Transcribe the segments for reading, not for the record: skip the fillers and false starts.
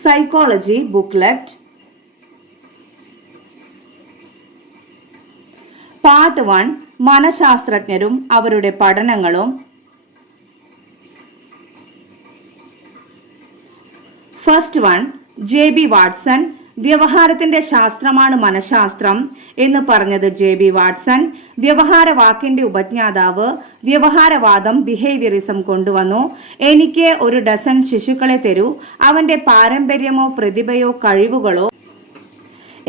Psychology booklet. Part 1 മനഃശാസ്ത്രജ്ഞരും അവരുടെ പഠനങ്ങളും. First one, J B. വാട്സൺ. വ്യവഹാരത്തിന്റെ ശാസ്ത്രമാണ് മനഃശാസ്ത്രം എന്ന് പറഞ്ഞത് ജെ.ബി. വാട്സൺ. വ്യവഹാര വാക്കിന്റെ ഉപജ്ഞാതാവ്. വ്യവഹാരവാദം ബിഹേവിയറിസം കൊണ്ടുവന്നു. എനിക്ക് ഒരു ഡസൻ ശിശുക്കളെ തരൂ, അവന്റെ പാരമ്പര്യമോ പ്രതിഭയോ കഴിവുകളോ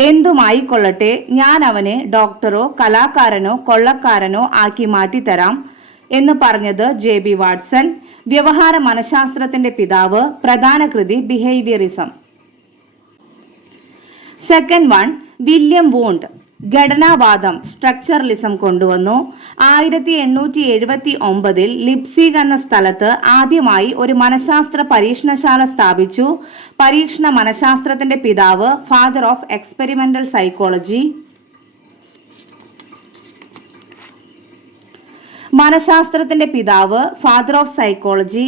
എന്തുമായിക്കൊള്ളട്ടെ, ഞാൻ അവനെ ഡോക്ടറോ കലാകാരനോ കൊള്ളക്കാരനോ ആക്കി മാറ്റിത്തരാം എന്ന് പറഞ്ഞത് ജെ.ബി. വാട്സൺ. വ്യവഹാര മനഃശാസ്ത്രത്തിന്റെ പിതാവ്. പ്രധാന കൃതി behaviourism. Second one, William Wundt. ഘടനാവാദം സ്ട്രക്ചറലിസം കൊണ്ടുവന്നു. 1879 ലിപ്സിഗ് എന്ന സ്ഥലത്ത് ആദ്യമായി ഒരു മനഃശാസ്ത്ര പരീക്ഷണശാല സ്ഥാപിച്ചു. പരീക്ഷണ മനഃശാസ്ത്രത്തിന്റെ പിതാവ്. Father of experimental psychology. മനഃശാസ്ത്രത്തിന്റെ പിതാവ്. Father of psychology.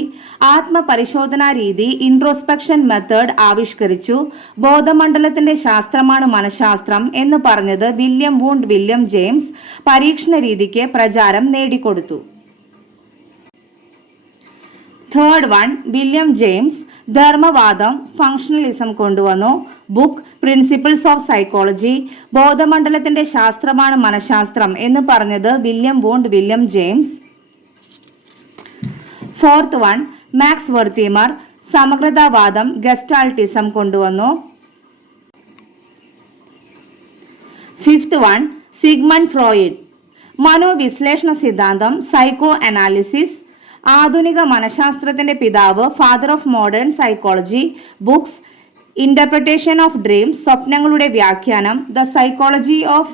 ആത്മപരിശോധനാ രീതി ഇൻട്രോസ്പെക്ഷൻ മെത്തേഡ് ആവിഷ്കരിച്ചു. ബോധമണ്ഡലത്തിന്റെ ശാസ്ത്രമാണ് മനഃശാസ്ത്രം എന്ന് പറഞ്ഞത് വില്യം വൂണ്ട്. വില്യം ജെയിംസ് പരീക്ഷണ രീതിക്ക് പ്രചാരം നേടിക്കൊടുത്തു. Third one, William James. ധർമ്മവാദം ഫങ്ഷണലിസം കൊണ്ടുവന്നു. Book principles of psychology. ബോധമണ്ഡലത്തിന്റെ ശാസ്ത്രമാണ് മനഃശാസ്ത്രം എന്ന് പറഞ്ഞത് William Wundt. William James. Fourth one, Max Wertheimer. സമഗ്രതാവാദം ഗസ്റ്റാൾട്ടിസം കൊണ്ടുവന്നു. Fifth one, Sigmund Freud. മനോവിശ്ലേഷണ സിദ്ധാന്തം സൈക്കോ അനാലിസിസ്. ആധുനിക മനഃശാസ്ത്രത്തിന്റെ പിതാവ്. Father of modern psychology. Books interpretation of dreams. സ്വപ്നങ്ങളുടെ വ്യാഖ്യാനം. The psychology of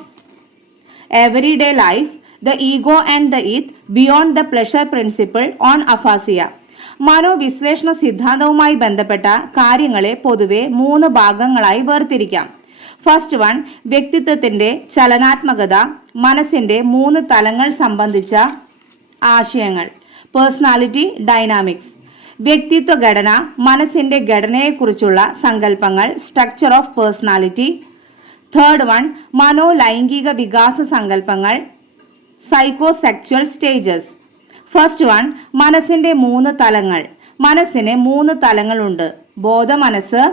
everyday life. The ego and the it. Beyond the pleasure principle. On aphasia. മനോവിശ്ലേഷണ സിദ്ധാന്തവുമായി ബന്ധപ്പെട്ട കാര്യങ്ങളെ പൊതുവെ 3 ഭാഗങ്ങളായി വേർതിരിക്കാം. ഫസ്റ്റ് വൺ, വ്യക്തിത്വത്തിന്റെ ചലനാത്മകത. മനസ്സിന്റെ 3 തലങ്ങൾ സംബന്ധിച്ച ആശയങ്ങൾ. Personality dynamics. വ്യക്തിത്വ ഘടന. മനസ്സിന്റെ ഘടനയെക്കുറിച്ചുള്ള സങ്കല്പങ്ങൾ. Structure of personality. Third one, മനോലൈംഗിക വികാസ സങ്കല്പങ്ങൾ. Psycho sexual stages. First one, മനസ്സിന്റെ 3 തലങ്ങൾ. മനസ്സിന് 3 തലങ്ങളുണ്ട്. ബോധ മനസ്സ്,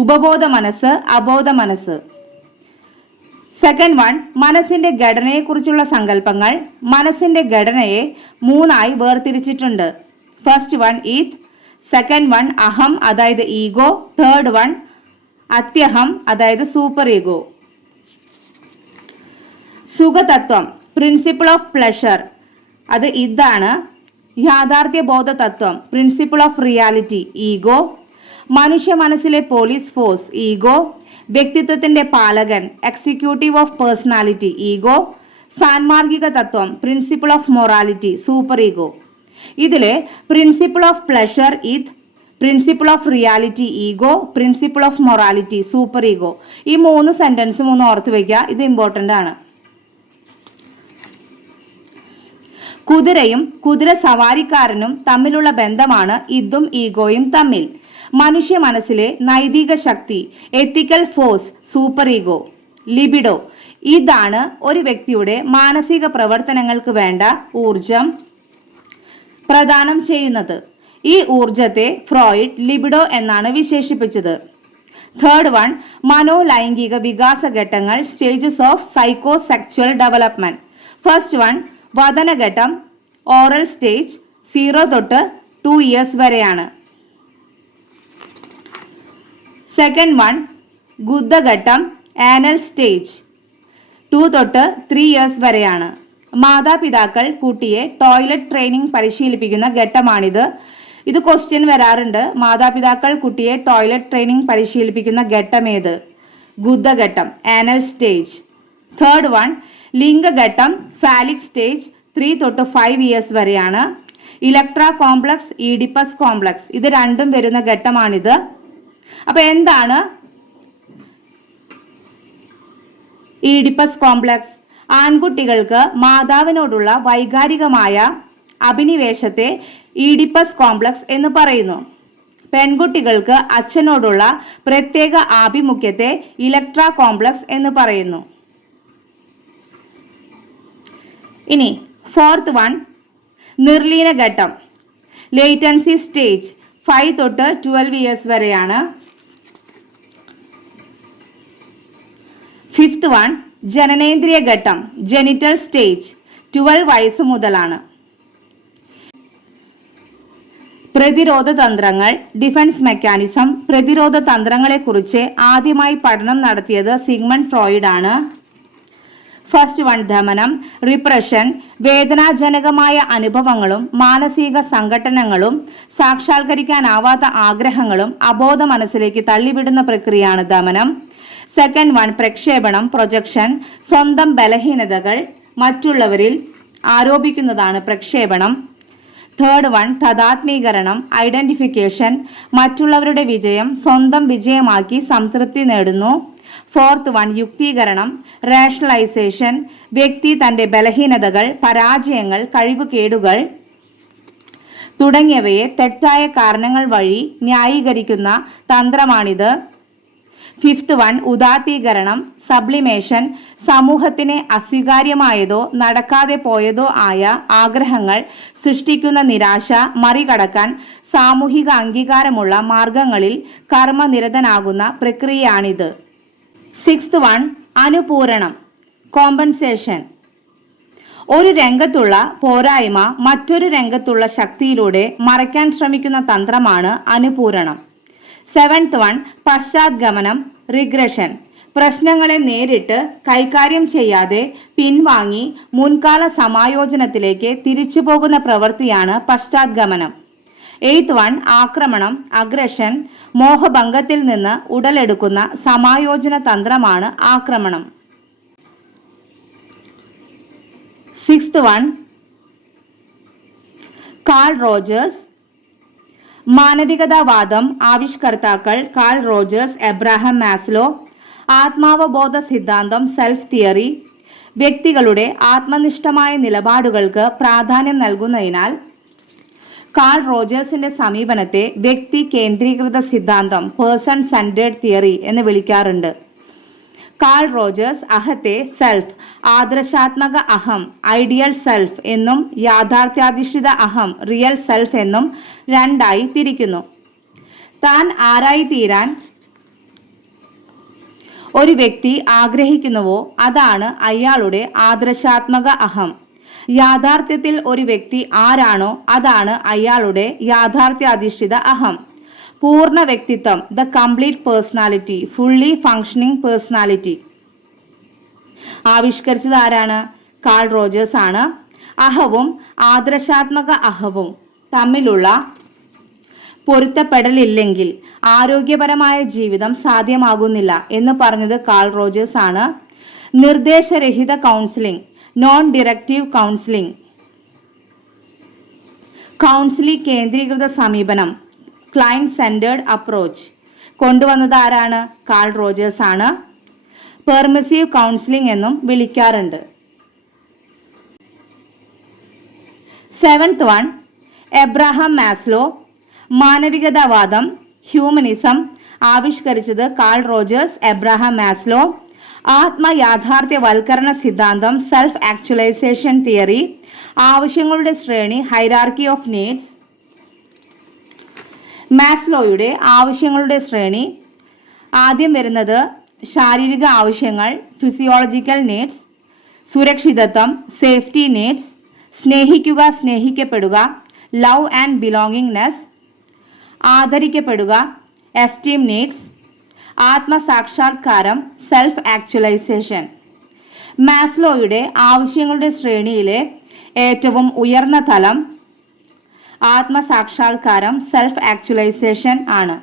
ഉപബോധ മനസ്സ്, അബോധ മനസ്സ്. സെക്കൻഡ് വൺ, മനസ്സിന്റെ ഘടനയെക്കുറിച്ചുള്ള സങ്കല്പങ്ങൾ. മനസ്സിന്റെ ഘടനയെ 3ആയി വേർതിരിച്ചിട്ടുണ്ട്. ഫസ്റ്റ് വൺ ഈത്. സെക്കൻഡ് വൺ അഹം, അതായത് ഈഗോ. തേർഡ് വൺ അത്യഹം, അതായത് സൂപ്പർ ഈഗോ. സുഖതത്വം പ്രിൻസിപ്പിൾ ഓഫ് പ്ലഷർ, അത് ഇതാണ്. യാഥാർത്ഥ്യ ബോധ തത്വം പ്രിൻസിപ്പിൾ ഓഫ് റിയാലിറ്റി, ഈഗോ. മനുഷ്യ മനസ്സിലെ പോലീസ് ഫോഴ്സ്, ഈഗോ. വ്യക്തിത്വത്തിന്റെ പാലകൻ എക്സിക്യൂട്ടീവ് ഓഫ് പേഴ്സണാലിറ്റി, ഈഗോ. സാൻമാർഗിക തത്വം principle of morality, super ego. ഇതിലെ പ്രിൻസിപ്പിൾ ഓഫ് പ്ലഷർ ഇത്, principle of reality ego, principle of morality super ego. ഈ 3 സെന്റൻസും ഒന്ന് ഓർത്ത് വയ്ക്കുക, ഇത് ഇമ്പോർട്ടൻ്റ് ആണ്. കുതിരയും കുതിര സവാരിക്കാരനും തമ്മിലുള്ള ബന്ധമാണ് ഇതും ഈഗോയും തമ്മിൽ. മനുഷ്യ മനസ്സിലെ നൈതിക ശക്തി എത്തിക്കൽ ഫോഴ്സ്, സൂപ്പർ ഈഗോ. ലിബിഡോ, ഇതാണ് ഒരു വ്യക്തിയുടെ മാനസിക പ്രവർത്തനങ്ങൾക്ക് വേണ്ട ഊർജം പ്രദാനം ചെയ്യുന്നത്. ഈ ഊർജത്തെ ഫ്രോയിഡ് ലിബിഡോ എന്നാണ് വിശേഷിപ്പിച്ചത്. തേർഡ് വൺ, മനോലൈംഗിക വികാസ ഘട്ടങ്ങൾ, stages of psycho sexual development. First one, വദനഘട്ടം ഓറൽ സ്റ്റേജ് 0 തൊട്ട് 2 ഇയേഴ്സ് വരെയാണ്. സെക്കൻഡ് വൺ, ഗുദഘട്ടം ആനൽ സ്റ്റേജ് 2 തൊട്ട് 3 ഇയേഴ്സ് വരെയാണ്. മാതാപിതാക്കൾ കുട്ടിയെ ടോയ്ലറ്റ് ട്രെയിനിങ് പരിശീലിപ്പിക്കുന്ന ഘട്ടമാണിത്. ഇത് ക്വസ്റ്റ്യൻ വരാറുണ്ട്. മാതാപിതാക്കൾ കുട്ടിയെ ടോയ്ലറ്റ് ട്രെയിനിങ് പരിശീലിപ്പിക്കുന്ന ഘട്ടമേത്? ഗുദഘട്ടം ആനൽ സ്റ്റേജ്. തേർഡ് വൺ, ലിംഗഘട്ടം ഫാലിക് സ്റ്റേജ് 3 തൊട്ട് 5 ഇയേഴ്സ് വരെയാണ്. ഇലക്ട്ര കോംപ്ലക്സ്, ഈഡിപ്പസ് കോംപ്ലക്സ്, ഇത് രണ്ടും വരുന്ന ഘട്ടമാണിത്. അപ്പൊ എന്താണ് ഈഡിപ്പസ് കോംപ്ലക്സ്? ആൺകുട്ടികൾക്ക് മാതാവിനോടുള്ള വൈകാരികമായ അഭിനിവേശത്തെ ഈഡിപ്പസ് കോംപ്ലക്സ് എന്ന് പറയുന്നു. പെൺകുട്ടികൾക്ക് അച്ഛനോടുള്ള പ്രത്യേക ആഭിമുഖ്യത്തെ ഇലക്ട്ര കോംപ്ലക്സ് എന്ന് പറയുന്നു. ഇനി ഫോർത്ത് വൺ, നിർലീന ഘട്ടം, ലേറ്റൻസി സ്റ്റേജ് 5 തൊട്ട് 12 ഇയേഴ്സ് വരെയാണ്. ഫിഫ്ത്ത് വൺ, ജനനേന്ദ്രിയ ഘട്ടം, ജെനിറ്റൽ സ്റ്റേജ് 12 വയസ്സ് മുതലാണ്. പ്രതിരോധ തന്ത്രങ്ങൾ, ഡിഫൻസ് മെക്കാനിസം, പ്രതിരോധ തന്ത്രങ്ങളെക്കുറിച്ച് ആദ്യമായി പഠനം നടത്തിയത് സിഗ്മണ്ട് ഫ്രോയിഡ് ആണ്. ഫസ്റ്റ് വൺ, ദമനം, റിപ്രഷൻ, വേദനാജനകമായ അനുഭവങ്ങളും മാനസിക സംഘട്ടനങ്ങളും സാക്ഷാത്കരിക്കാനാവാത്ത ആഗ്രഹങ്ങളും അബോധ മനസ്സിലേക്ക് തള്ളിവിടുന്ന പ്രക്രിയയാണ് ദമനം. സെക്കൻഡ് വൺ, പ്രക്ഷേപണം, പ്രൊജക്ഷൻ, സ്വന്തം ബലഹീനതകൾ മറ്റുള്ളവരിൽ ആരോപിക്കുന്നതാണ് പ്രക്ഷേപണം. തേർഡ് വൺ, തദാത്മീകരണം, ഐഡന്റിഫിക്കേഷൻ, മറ്റുള്ളവരുടെ വിജയം സ്വന്തം വിജയമാക്കി സംതൃപ്തി നേടുന്നു. ഫോർത്ത് വൺ, യുക്തീകരണം, റേഷണലൈസേഷൻ, വ്യക്തി തൻ്റെ ബലഹീനതകൾ, പരാജയങ്ങൾ, കഴിവുകേടുകൾ തുടങ്ങിയവയെ തെറ്റായ കാരണങ്ങൾ വഴി ന്യായീകരിക്കുന്ന തന്ത്രമാണിത്. ഫിഫ്ത്ത് വൺ, ഉദാത്തീകരണം, സബ്ലിമേഷൻ, സമൂഹത്തിന് അസ്വീകാര്യമായതോ നടക്കാതെ പോയതോ ആയ ആഗ്രഹങ്ങൾ സൃഷ്ടിക്കുന്ന നിരാശ മറികടക്കാൻ സാമൂഹിക അംഗീകാരമുള്ള മാർഗങ്ങളിൽ കർമ്മനിരതനാകുന്ന പ്രക്രിയയാണിത്. സിക്സ്ത് വൺ, അനുപൂരണം, കോമ്പൻസേഷൻ, ഒരു രംഗത്തുള്ള പോരായ്മ മറ്റൊരു രംഗത്തുള്ള ശക്തിയിലൂടെ മറയ്ക്കാൻ ശ്രമിക്കുന്ന തന്ത്രമാണ് അനുപൂരണം. സെവൻത് വൺ, പശ്ചാത്ഗമനം, റിഗ്രഷൻ, പ്രശ്നങ്ങളെ നേരിട്ട് കൈകാര്യം ചെയ്യാതെ പിൻവാങ്ങി മുൻകാല സമായോജനത്തിലേക്ക് തിരിച്ചു പോകുന്ന പ്രവൃത്തിയാണ് പശ്ചാത്ഗമനം. എയ്ത്ത് വൺ, ആക്രമണം, അഗ്രഷൻ, മോഹഭംഗത്തിൽ നിന്ന് ഉടലെടുക്കുന്ന സമായോജന തന്ത്രമാണ് ആക്രമണം. സിക്സ്ത് വൺ, കാൾ റോജേഴ്സ്, മാനവികതാവാദം ആവിഷ്കർത്താക്കൾ കാൾ റോജേഴ്സ്, എബ്രഹാം മാസ്ലോ. ആത്മാവബോധ സിദ്ധാന്തം, സെൽഫ് തിയറി, വ്യക്തികളുടെ ആത്മനിഷ്ഠമായ നിലപാടുകൾക്ക് പ്രാധാന്യം നൽകുന്നതിനാൽ കാൾ റോജേഴ്സിന്റെ സമീപനത്തെ വ്യക്തി കേന്ദ്രീകൃത സിദ്ധാന്തം, പേഴ്സൺ സെൻറ്റേർഡ് തിയറി എന്ന് വിളിക്കാറുണ്ട്. കാൾ റോജേഴ്സ് അഹത്തെ സെൽഫ്, ആദർശാത്മക അഹം, ഐഡിയൽ സെൽഫ് എന്നും യാഥാർത്ഥ്യാധിഷ്ഠിത അഹം, റിയൽ സെൽഫ് എന്നും രണ്ടായി തിരിക്കുന്നു. താൻ ആരായി തീരാൻ ഒരു വ്യക്തി ആഗ്രഹിക്കുന്നുവോ അതാണ് അയാളുടെ ആദർശാത്മക അഹം. യാഥാർത്ഥ്യത്തിൽ ഒരു വ്യക്തി ആരാണോ അതാണ് അയാളുടെ യാഥാർത്ഥ്യാധിഷ്ഠിത അഹം. പൂർണ്ണ വ്യക്തിത്വം, the complete personality, fully functioning personality ആവിഷ്കരിച്ചത് ആരാണ്? കാൾ റോജേഴ്സ് ആണ്. അഹവും ആദർശാത്മക അഹവും തമ്മിലുള്ള പൊരുത്തപ്പെടലില്ലെങ്കിൽ ആരോഗ്യപരമായ ജീവിതം സാധ്യമാകുന്നില്ല എന്ന് പറഞ്ഞത് കാൾ റോജേഴ്സ് ആണ്. നിർദ്ദേശരഹിത counselling, non directive counselling, counselling കേന്ദ്രീകൃത സമീപനം, ക്ലയന്റ് സെന്റേർഡ് അപ്രോച്ച് കൊണ്ടുവന്നത് ആരാണ്? കാൾ റോജേഴ്സ് ആണ്. പെർമിസീവ് കൗൺസിലിംഗ് എന്നും വിളിക്കാറുണ്ട്. സെവൻത് വൺ, എബ്രഹാം മാസ്ലോ, മാനവികതാവാദം, ഹ്യൂമനിസം ആവിഷ്കരിച്ചത് കാൾ റോജേഴ്സ്, എബ്രഹാം മാസ്ലോ. ആത്മയാഥാർത്ഥ്യവൽക്കരണ സിദ്ധാന്തം, സെൽഫ് ആക്ച്വലൈസേഷൻ തിയറി, ആവശ്യങ്ങളുടെ ശ്രേണി, ഹൈറാർക്കി ഓഫ് നീഡ്സ്. മാസ്ലോയുടെ ആവശ്യങ്ങളുടെ ശ്രേണി ആദ്യം വരുന്നത് ശാരീരിക ആവശ്യങ്ങൾ, ഫിസിയോളജിക്കൽ നീഡ്സ്, സുരക്ഷിതത്വം, സേഫ്റ്റി നീഡ്സ്, സ്നേഹിക്കുക, സ്നേഹിക്കപ്പെടുക, ലവ് ആൻഡ് ബിലോങ്ങിങ്നെസ്, ആദരിക്കപ്പെടുക, എസ്റ്റീം നീഡ്സ്, ആത്മസാക്ഷാത്കാരം, സെൽഫ് ആക്ച്വലൈസേഷൻ. മാസ്ലോയുടെ ആവശ്യങ്ങളുടെ ശ്രേണിയിലെ ഏറ്റവും ഉയർന്ന തലം ആത്മസാക്ഷാത്കാരം, സെൽഫ് ആക്ച്വലൈസേഷൻ ആണ്.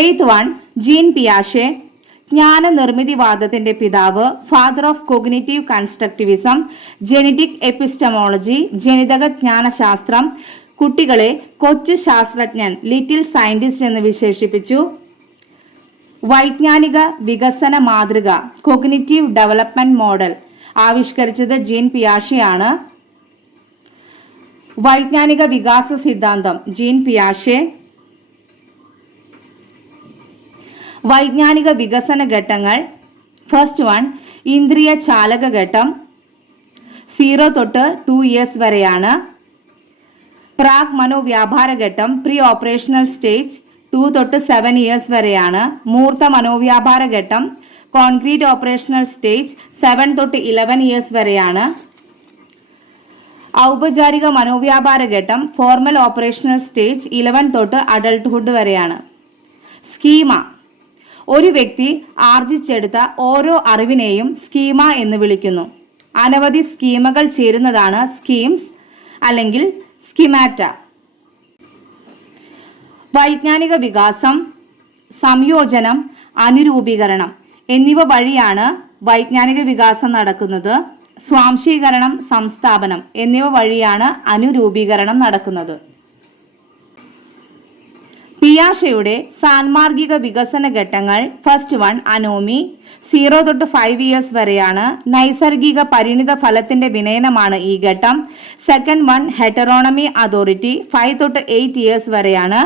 എയ്ത്ത് വൺ, ജീൻ പിയാഷെ, ജ്ഞാന നിർമ്മിതിവാദത്തിന്റെ പിതാവ്, father of cognitive constructivism, genetic epistemology, ജനിതക ജ്ഞാനശാസ്ത്രം. കുട്ടികളെ കൊച്ചു ശാസ്ത്രജ്ഞൻ, ലിറ്റിൽ സയന്റിസ്റ്റ് എന്ന് വിശേഷിപ്പിച്ചു. വൈജ്ഞാനിക വികസന മാതൃക, കോഗ്നിറ്റീവ് ഡെവലപ്മെന്റ് മോഡൽ ആവിഷ്കരിച്ചത് ജീൻ പിയാഷെ ആണ്. വൈജ്ഞാനിക വികാസ സിദ്ധാന്തം ജീൻ പിയാഷെ. വൈജ്ഞാനിക വികസന ഘട്ടങ്ങൾ. ഫസ്റ്റ് വൺ ഇന്ദ്രിയ ചാലക ഘട്ടം 0 തൊട്ട് 2 ഇയേഴ്സ് വരെയാണ്. പ്രാഗ് മനോവ്യാപാര ഘട്ടം പ്രീ ഓപ്പറേഷണൽ സ്റ്റേജ് 2 തൊട്ട് 7 ഇയേഴ്സ് വരെയാണ്. മൂർത്ത മനോവ്യാപാര ഘട്ടം കോൺക്രീറ്റ് ഓപ്പറേഷണൽ സ്റ്റേജ് 7 തൊട്ട് 11 ഇയേഴ്സ് വരെയാണ്. ഔപചാരിക മനോവ്യാപാര ഘട്ടം ഫോർമൽ ഓപ്പറേഷണൽ സ്റ്റേജ് 11 തൊട്ട് അഡൾട്ട്ഹുഡ് വരെയാണ്. സ്കീമ. ഒരു വ്യക്തി ആർജിച്ചെടുത്ത ഓരോ അറിവിനെയും സ്കീമ എന്ന് വിളിക്കുന്നു. അനവധി സ്കീമകൾ ചേരുന്നതാണ് സ്കീംസ് അല്ലെങ്കിൽ സ്കിമാറ്റ. വൈജ്ഞാനിക വികാസം, സംയോജനം, അനുരൂപീകരണം എന്നിവ വഴിയാണ് വൈജ്ഞാനിക വികാസം നടക്കുന്നത്. സ്വാംശീകരണം, സംസ്ഥാപനം എന്നിവ വഴിയാണ് അനുരൂപീകരണം നടക്കുന്നത്. പിയാഷെയുടെ സാൻമാർഗിക വികസന ഘട്ടങ്ങൾ. ഫസ്റ്റ് വൺ അനോമി 0 തൊട്ട് 5 ഇയേഴ്സ് വരെയാണ്. നൈസർഗിക പരിണിത ഫലത്തിന്റെ വിനയനമാണ് ഈ ഘട്ടം. സെക്കൻഡ് വൺ ഹെറ്ററോണമി അതോറിറ്റി 5 തൊട്ട് 8 ഇയേഴ്സ് വരെയാണ്.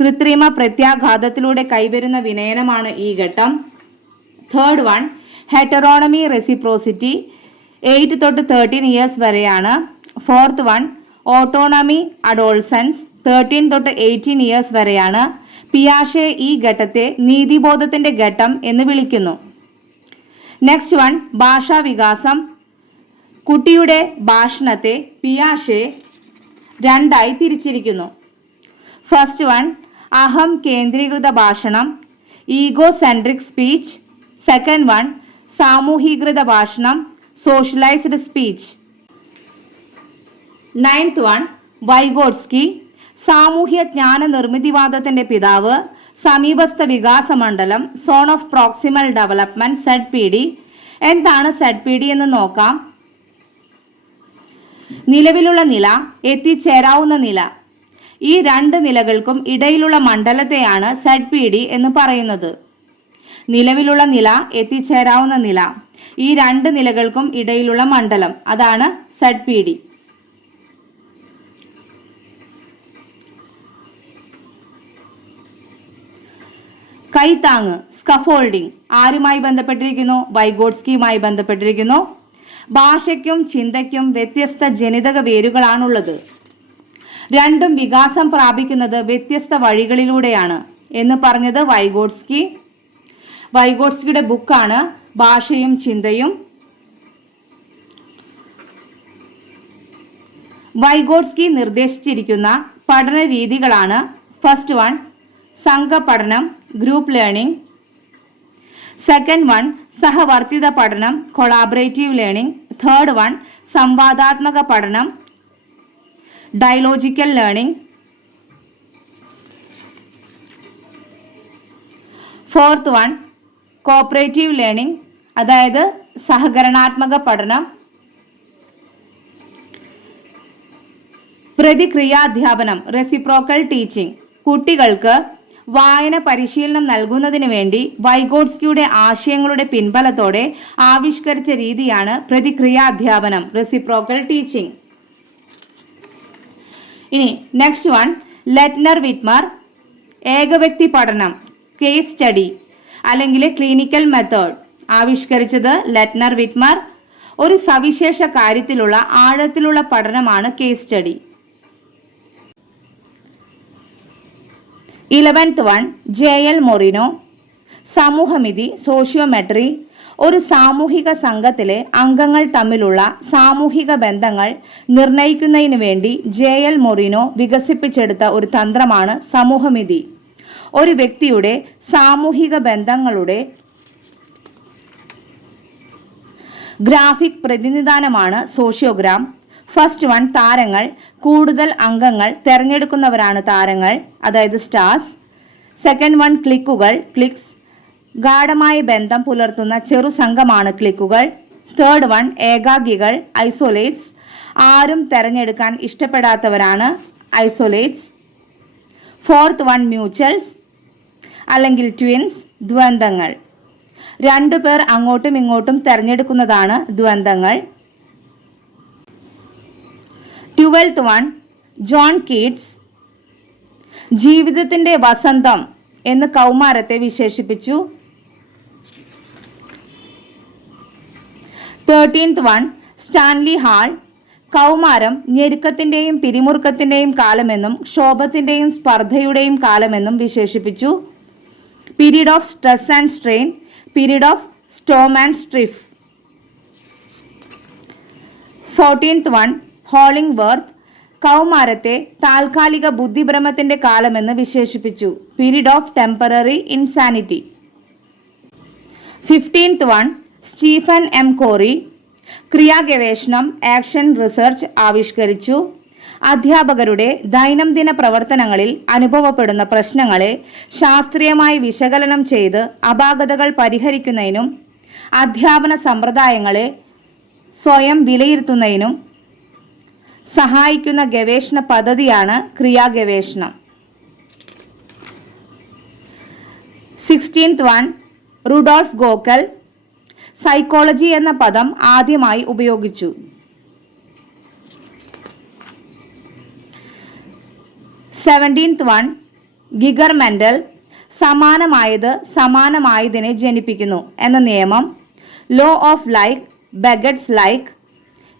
കൃത്രിമ പ്രത്യാഘാതത്തിലൂടെ കൈവരുന്ന വിനയനമാണ് ഈ ഘട്ടം. തേർഡ് വൺ ഹെറ്ററോണമി റെസിപ്രോസിറ്റി 8 തൊട്ട് 13 ഇയേഴ്സ് വരെയാണ്. ഫോർത്ത് വൺ ഓട്ടോണമി അഡോൾസൻസ് 13 തൊട്ട് 18 ഇയേഴ്സ് വരെയാണ്. പിയാഷെ ഈ ഘട്ടത്തെ നീതിബോധത്തിന്റെ ഘട്ടം എന്ന് വിളിക്കുന്നു. നെക്സ്റ്റ് വൺ ഭാഷാ വികാസം. കുട്ടിയുടെ ഭാഷണത്തെ പിയാഷെ 2ആയി തിരിച്ചിരിക്കുന്നു. ഫസ്റ്റ് വൺ അഹം കേന്ദ്രീകൃത ഭാഷണം ego centric speech. Second one സാമൂഹീകൃത ഭാഷണം socialised speech. Ninth one Vygotsky സാമൂഹ്യ ജ്ഞാന നിർമ്മിതിവാദത്തിന്റെ പിതാവ്. സമീപസ്ഥ വികാസ മണ്ഡലം zone of proximal development ZPD. എന്താണ് ZPD എന്ന് നോക്കാം. നിലവിലുള്ള നില, എത്തിച്ചേരാവുന്ന നില. ഈ രണ്ട് നിലകൾക്കും ഇടയിലുള്ള മണ്ഡലത്തെയാണ് ZPD എന്ന് പറയുന്നത്. നിലവിലുള്ള നില, എത്തിച്ചേരാവുന്ന നില, ഈ രണ്ട് നിലകൾക്കും ഇടയിലുള്ള മണ്ഡലം, അതാണ് ZPD. കൈത്താങ് സ്കഫോൾഡിംഗ് ആരുമായി ബന്ധപ്പെട്ടിരിക്കുന്നു? വൈഗോട്സ്കിയുമായി ബന്ധപ്പെട്ടിരിക്കുന്നു. ഭാഷയ്ക്കും ചിന്തയ്ക്കും വ്യത്യസ്ത ജനിതക വേരുകളാണുള്ളത്. രണ്ടും വികാസം പ്രാപിക്കുന്നത് വ്യത്യസ്ത വഴികളിലൂടെയാണ് എന്ന് പറഞ്ഞത് വൈഗോട്സ്കി. വൈഗോട്സ്കിയുടെ ബുക്കാണ് ഭാഷയും ചിന്തയും. വൈഗോട്സ്കി നിർദ്ദേശിച്ചിരിക്കുന്ന പഠന രീതികളാണ്. ഫസ്റ്റ് വൺ സംഘപഠനം ഗ്രൂപ്പ് ലേണിംഗ്. സെക്കൻഡ് വൺ സഹവർത്തിത പഠനം കൊളാബറേറ്റീവ് ലേണിംഗ്. തേർഡ് വൺ സംവാദാത്മക പഠനം dialogical learning. Fourth one cooperative learning, അതായത് സഹകരണാത്മക പഠനം. പ്രതിക്രിയാധ്യാപനം റെസിപ്രോക്കൽ ടീച്ചിങ്. കുട്ടികൾക്ക് വായന പരിശീലനം നൽകുന്നതിന് വേണ്ടി വൈഗോട്സ്കിയുടെ ആശയങ്ങളുടെ പിൻബലത്തോടെ ആവിഷ്കരിച്ച രീതിയാണ് പ്രതിക്രിയാധ്യാപനം റെസിപ്രോക്കൽ ടീച്ചിങ്. ഇനി നെക്സ്റ്റ് വൺ ലെറ്റ്നർ വിറ്റ്മർ ഏകവ്യക്തി പഠനം കേസ് സ്റ്റഡി അല്ലെങ്കിൽ ക്ലിനിക്കൽ മെത്തേഡ് ആവിഷ്കരിച്ചത് ലെറ്റ്നർ വിറ്റ്മർ. ഒരു സവിശേഷ കാര്യത്തിലുള്ള ആഴത്തിലുള്ള പഠനമാണ് case study. 11th one JL Moreno സമൂഹമിതി സോഷ്യോമെട്രി. ഒരു സാമൂഹിക സംഘത്തിലെ അംഗങ്ങൾ തമ്മിലുള്ള സാമൂഹിക ബന്ധങ്ങൾ നിർണയിക്കുന്നതിന് വേണ്ടി JL മൊറിനോ വികസിപ്പിച്ചെടുത്ത ഒരു തന്ത്രമാണ് സമൂഹമിതി. ഒരു വ്യക്തിയുടെ സാമൂഹിക ബന്ധങ്ങളുടെ ഗ്രാഫിക് പ്രതിനിധാനമാണ് സോഷ്യോഗ്രാം. ഫസ്റ്റ് വൺ താരങ്ങൾ. കൂടുതൽ അംഗങ്ങൾ തിരഞ്ഞെടുക്കുന്നവരാണ് താരങ്ങൾ, അതായത് സ്റ്റാർസ്. സെക്കൻഡ് വൺ ക്ലിക്കുകൾ ക്ലിക്സ്. ഗാഢമായ ബന്ധം പുലർത്തുന്ന ചെറു സംഘമാണ് ക്ലിക്കുകൾ. Third one ഏകാഗികൾ ഐസോലേറ്റ്സ്. ആരും തിരഞ്ഞെടുക്കാൻ ഇഷ്ടപ്പെടാത്തവരാണ് ഐസോലേറ്റ്സ്. ഫോർത്ത് വൺ മ്യൂച്വൽസ് അല്ലെങ്കിൽ ട്വിൻസ് ദ്വന്ദ്ങ്ങൾ. രണ്ടുപേർ അങ്ങോട്ടും ഇങ്ങോട്ടും തിരഞ്ഞെടുക്കുന്നതാണ് ദ്വന്ദ്ങ്ങൾ. 12th വൺ ജോൺ കീറ്റ്സ് ജീവിതത്തിൻ്റെ വസന്തം എന്ന് കൗമാരത്തെ വിശേഷിപ്പിച്ചു. 13th one സ്റ്റാൻലി ഹാൾ കൗമാരം ഞെരുക്കത്തിൻ്റെയും പിരിമുറുക്കത്തിൻ്റെയും കാലമെന്നും ക്ഷോഭത്തിൻ്റെയും സ്പർദ്ധയുടെയും കാലമെന്നും വിശേഷിപ്പിച്ചു. Period of stress and strain, period of storm and strife. 14th one Hollingworth കൗമാരത്തെ താൽക്കാലിക ബുദ്ധിഭ്രമത്തിൻ്റെ കാലമെന്ന് വിശേഷിപ്പിച്ചു. Period of temporary insanity. 15th one Stephen M Corey ക്രിയാഗവേഷണം ആക്ഷൻ റിസർച്ച് ആവിഷ്കരിച്ചു. അധ്യാപകരുടെ ദൈനംദിന പ്രവർത്തനങ്ങളിൽ അനുഭവപ്പെടുന്ന പ്രശ്നങ്ങളെ ശാസ്ത്രീയമായി വിശകലനം ചെയ്ത് അപാകതകൾ പരിഹരിക്കുന്നതിനും അധ്യാപന സമ്പ്രദായങ്ങളെ സ്വയം വിലയിരുത്തുന്നതിനും സഹായിക്കുന്ന ഗവേഷണ പദ്ധതിയാണ് ക്രിയാഗവേഷണം. 16th one റുഡോൾഫ് ഗോക്കൽ സൈക്കോളജി എന്ന പദം ആദ്യമായി ഉപയോഗിച്ചു. 17th one ഗിഗർ മെൻഡൽ സമാനമായത് സമാനമായതിനെ ജനിപ്പിക്കുന്നു എന്ന നിയമം, ലോ ഓഫ് ലൈക്ക് ബെഗറ്റ്സ് ലൈക്ക്,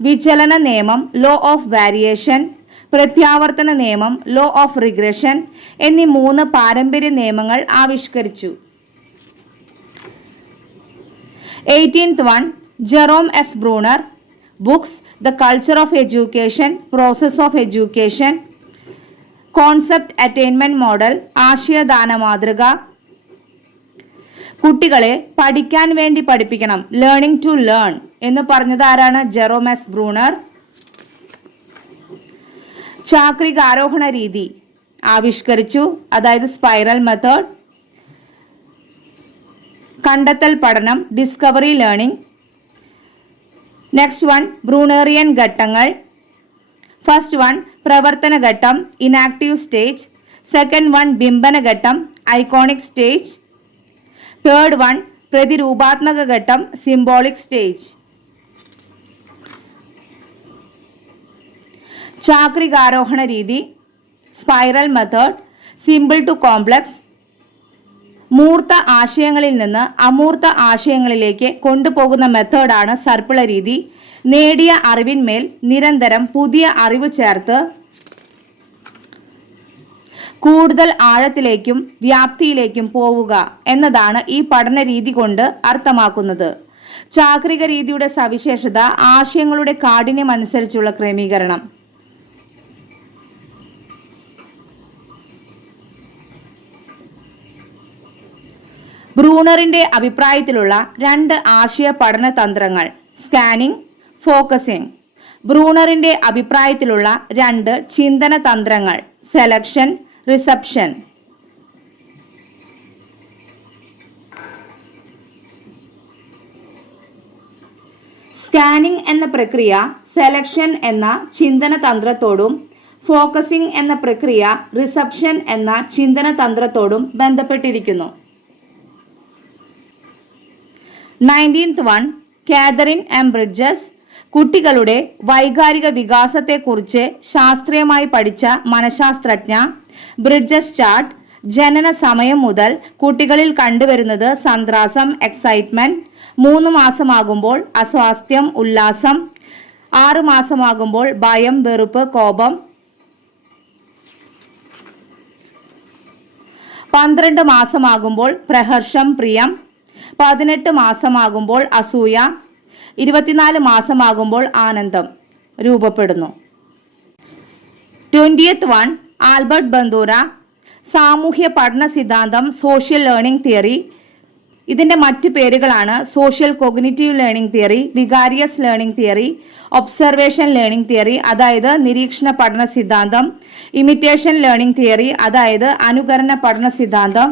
വിചലന നിയമം, ലോ ഓഫ് വാരിയേഷൻ, പ്രത്യാവർത്തന നിയമം, ലോ ഓഫ് റിഗ്രഷൻ എന്നീ 3 പാരമ്പര്യ നിയമങ്ങൾ ആവിഷ്കരിച്ചു. 18th one Jerome S Bruner books the culture of education, process of education, concept attainment model, ആശയദാന മാതൃക. കുട്ടികളെ പഠിക്കാൻ വേണ്ടി പഠിപ്പിക്കണം, ലേണിംഗ് ടു ലേൺ എന്ന് പറഞ്ഞത് ആരാണ്? Jerome S Bruner. ചാക്രിക ആരോഹണ രീതി ആവിഷ്കരിച്ചു, അതായത് സ്പൈറൽ മെത്തേഡ്. കണ്ടെത്തൽ പഠനം, discovery learning. Next one Brunerian ഘട്ടങ്ങൾ. ഫസ്റ്റ് വൺ പ്രവർത്തന ഘട്ടം, ഇനാക്റ്റീവ് സ്റ്റേജ്. സെക്കൻഡ് വൺ ബിംബന ഘട്ടം, ഐക്കോണിക് സ്റ്റേജ്. തേർഡ് വൺ പ്രതിരൂപാത്മക ഘട്ടം, സിംബോളിക് സ്റ്റേജ്. ചാക്രികാരോഹണ രീതി, spiral method, simple to complex. മൂർത്ത ആശയങ്ങളിൽ നിന്ന് അമൂർത്ത ആശയങ്ങളിലേക്ക് കൊണ്ടുപോകുന്ന മെത്തേഡാണ് സർപ്പിള രീതി. നേടിയ അറിവിന്മേൽ നിരന്തരം പുതിയ അറിവ് ചേർത്ത് കൂടുതൽ ആഴത്തിലേക്കും വ്യാപ്തിയിലേക്കും പോവുക എന്നതാണ് ഈ പഠന രീതി കൊണ്ട് അർത്ഥമാക്കുന്നത്. ചാക്രിക രീതിയുടെ സവിശേഷത ആശയങ്ങളുടെ കാഠിന്യം അനുസരിച്ചുള്ള ക്രമീകരണം. ബ്രൂണറിന്റെ അഭിപ്രായത്തിലുള്ള 2 ആശയ പഠന തന്ത്രങ്ങൾ, സ്കാനിംഗ്, ഫോക്കസിംഗ്. ബ്രൂണറിന്റെ അഭിപ്രായത്തിലുള്ള 2 ചിന്തന തന്ത്രങ്ങൾ, സെലക്ഷൻ, റിസപ്ഷൻ. സ്കാനിംഗ് എന്ന പ്രക്രിയ സെലക്ഷൻ എന്ന ചിന്തന തന്ത്രത്തോടും ഫോക്കസിംഗ് എന്ന പ്രക്രിയ റിസപ്ഷൻ എന്ന ചിന്തന തന്ത്രത്തോടും ബന്ധപ്പെട്ടിരിക്കുന്നു. 19th one Catherine M bridges കുട്ടികളുടെ വൈകാരിക വികാസത്തെക്കുറിച്ച് ശാസ്ത്രീയമായി പഠിച്ച മനഃശാസ്ത്രജ്ഞ. Bridges chart. ജനന സമയം മുതൽ കുട്ടികളിൽ കണ്ടുവരുന്നത് സന്ത്രാസം, എക്സൈറ്റ്മെന്റ്. 3 മാസമാകുമ്പോൾ അസ്വാസ്ഥ്യം, ഉല്ലാസം. 6 മാസമാകുമ്പോൾ ഭയം, വെറുപ്പ്, കോപം. 12 മാസമാകുമ്പോൾ പ്രഹർഷം, പ്രിയം. 18 മാസമാകുമ്പോൾ അസൂയ. 24 മാസമാകുമ്പോൾ ആനന്ദം രൂപപ്പെടുന്നു. 20th one ആൽബർട്ട് ബന്ദൂര സാമൂഹ്യ പഠന സിദ്ധാന്തം, സോഷ്യൽ ലേണിംഗ് തിയറി. ഇതിൻ്റെ മറ്റ് പേരുകളാണ് social cognitive learning theory, vicarious learning theory, observation learning theory, അതായത് നിരീക്ഷണ പഠന സിദ്ധാന്തം, ഇമിറ്റേഷൻ ലേണിംഗ് തിയറി, അതായത് അനുകരണ പഠന സിദ്ധാന്തം.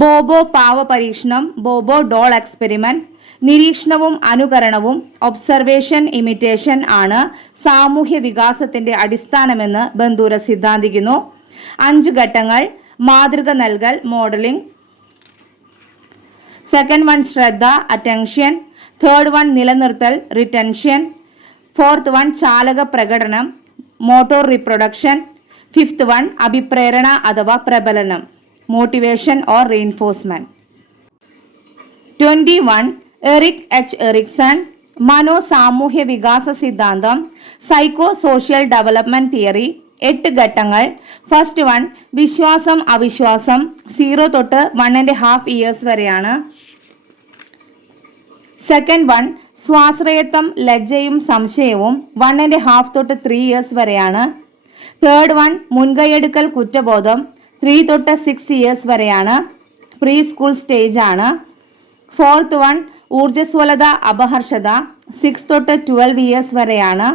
ബോബോ പാവ പരീക്ഷണം, ബോബോ ഡോൾ എക്സ്പെരിമെന്റ്. നിരീക്ഷണവും അനുകരണവും ഒബ്സർവേഷൻ, ഇമിറ്റേഷൻ ആണ് സാമൂഹ്യ വികാസത്തിന്റെ അടിസ്ഥാനമെന്ന് ബന്ദൂര സിദ്ധാന്തിക്കുന്നു. 5 ഘട്ടങ്ങൾ: മാതൃക നൽകൽ, മോഡലിംഗ്. സെക്കൻഡ് വൺ ശ്രദ്ധ, അറ്റൻഷൻ. തേർഡ് വൺ നിലനിർത്തൽ, റിറ്റൻഷൻ. ഫോർത്ത് വൺ ചാലക പ്രകടനം, മോട്ടോർ റീപ്രൊഡക്ഷൻ. ഫിഫ്ത്ത് വൺ അഭിപ്രേരണ അഥവാ പ്രബലനം, motivation or reinforcement. 21 Erik H Erikson, മനോ സാമൂഹ്യ വികാസ സിദ്ധാന്തം, സൈക്കോ സോഷ്യൽ ഡെവലപ്മെന്റ് തിയറി. 8 ഘട്ടങ്ങൾ. ഫസ്റ്റ് വൺ വിശ്വാസം അവിശ്വാസം, 0 തൊട്ട് 1.5 ഇയേഴ്സ് വരെയാണ്. സെക്കൻഡ് വൺ സ്വാശ്രയത്വം ലജ്ജയും സംശയവും, 1.5 തൊട്ട് 3 ഇയേഴ്സ് വരെയാണ്. തേർഡ് വൺ മുൻകൈയെടുക്കൽ കുറ്റബോധം, 3 തൊട്ട് 6 ഇയേഴ്സ് വരെയാണ്, പ്രീ സ്കൂൾ സ്റ്റേജ് ആണ്. ഫോർത്ത് വൺ ഊർജ്ജസ്വലത അപഹർഷത, 6 തൊട്ട് 12 ഇയേഴ്സ് വരെയാണ്.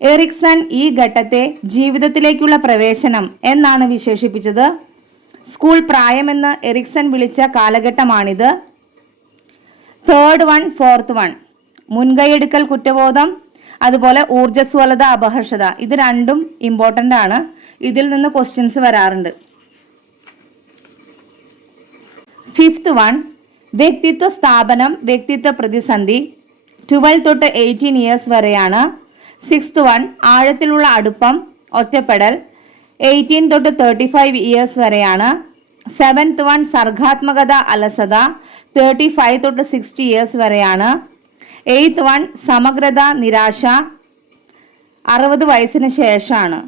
എറിക്സൺ ഈ ഘട്ടത്തെ ജീവിതത്തിലേക്കുള്ള പ്രവേശനം എന്നാണ് വിശേഷിപ്പിച്ചത്. സ്കൂൾ പ്രായമെന്ന് എറിക്സൺ വിളിച്ച കാലഘട്ടമാണിത്. തേർഡ് വൺ ഫോർത്ത് വൺ മുൻകൈയെടുക്കൽ കുറ്റബോധം, അതുപോലെ ഊർജ്ജസ്വലത അപഹർഷത, ഇത് രണ്ടും ഇമ്പോർട്ടൻ്റ് ആണ്. ഇതിൽ നിന്ന് ക്വസ്റ്റ്യൻസ് വരാറുണ്ട്. ഫിഫ്ത്ത് വൺ വ്യക്തിത്വ സ്ഥാപനം വ്യക്തിത്വ പ്രതിസന്ധി, 12 തൊട്ട് 18 ഇയേഴ്സ് വരെയാണ്. സിക്സ്ത് വൺ ആഴത്തിലുള്ള അടുപ്പം ഒറ്റപ്പെടൽ, 18 തൊട്ട് 35 ഇയേഴ്സ് വരെയാണ്. സെവൻത്ത് വൺ സർഗാത്മകത അലസത, 35 തൊട്ട് 60 ഇയേഴ്സ് വരെയാണ്. എയ്ത്ത് വൺ സമഗ്രത നിരാശ, 60 വയസ്സിന് ശേഷമാണ്.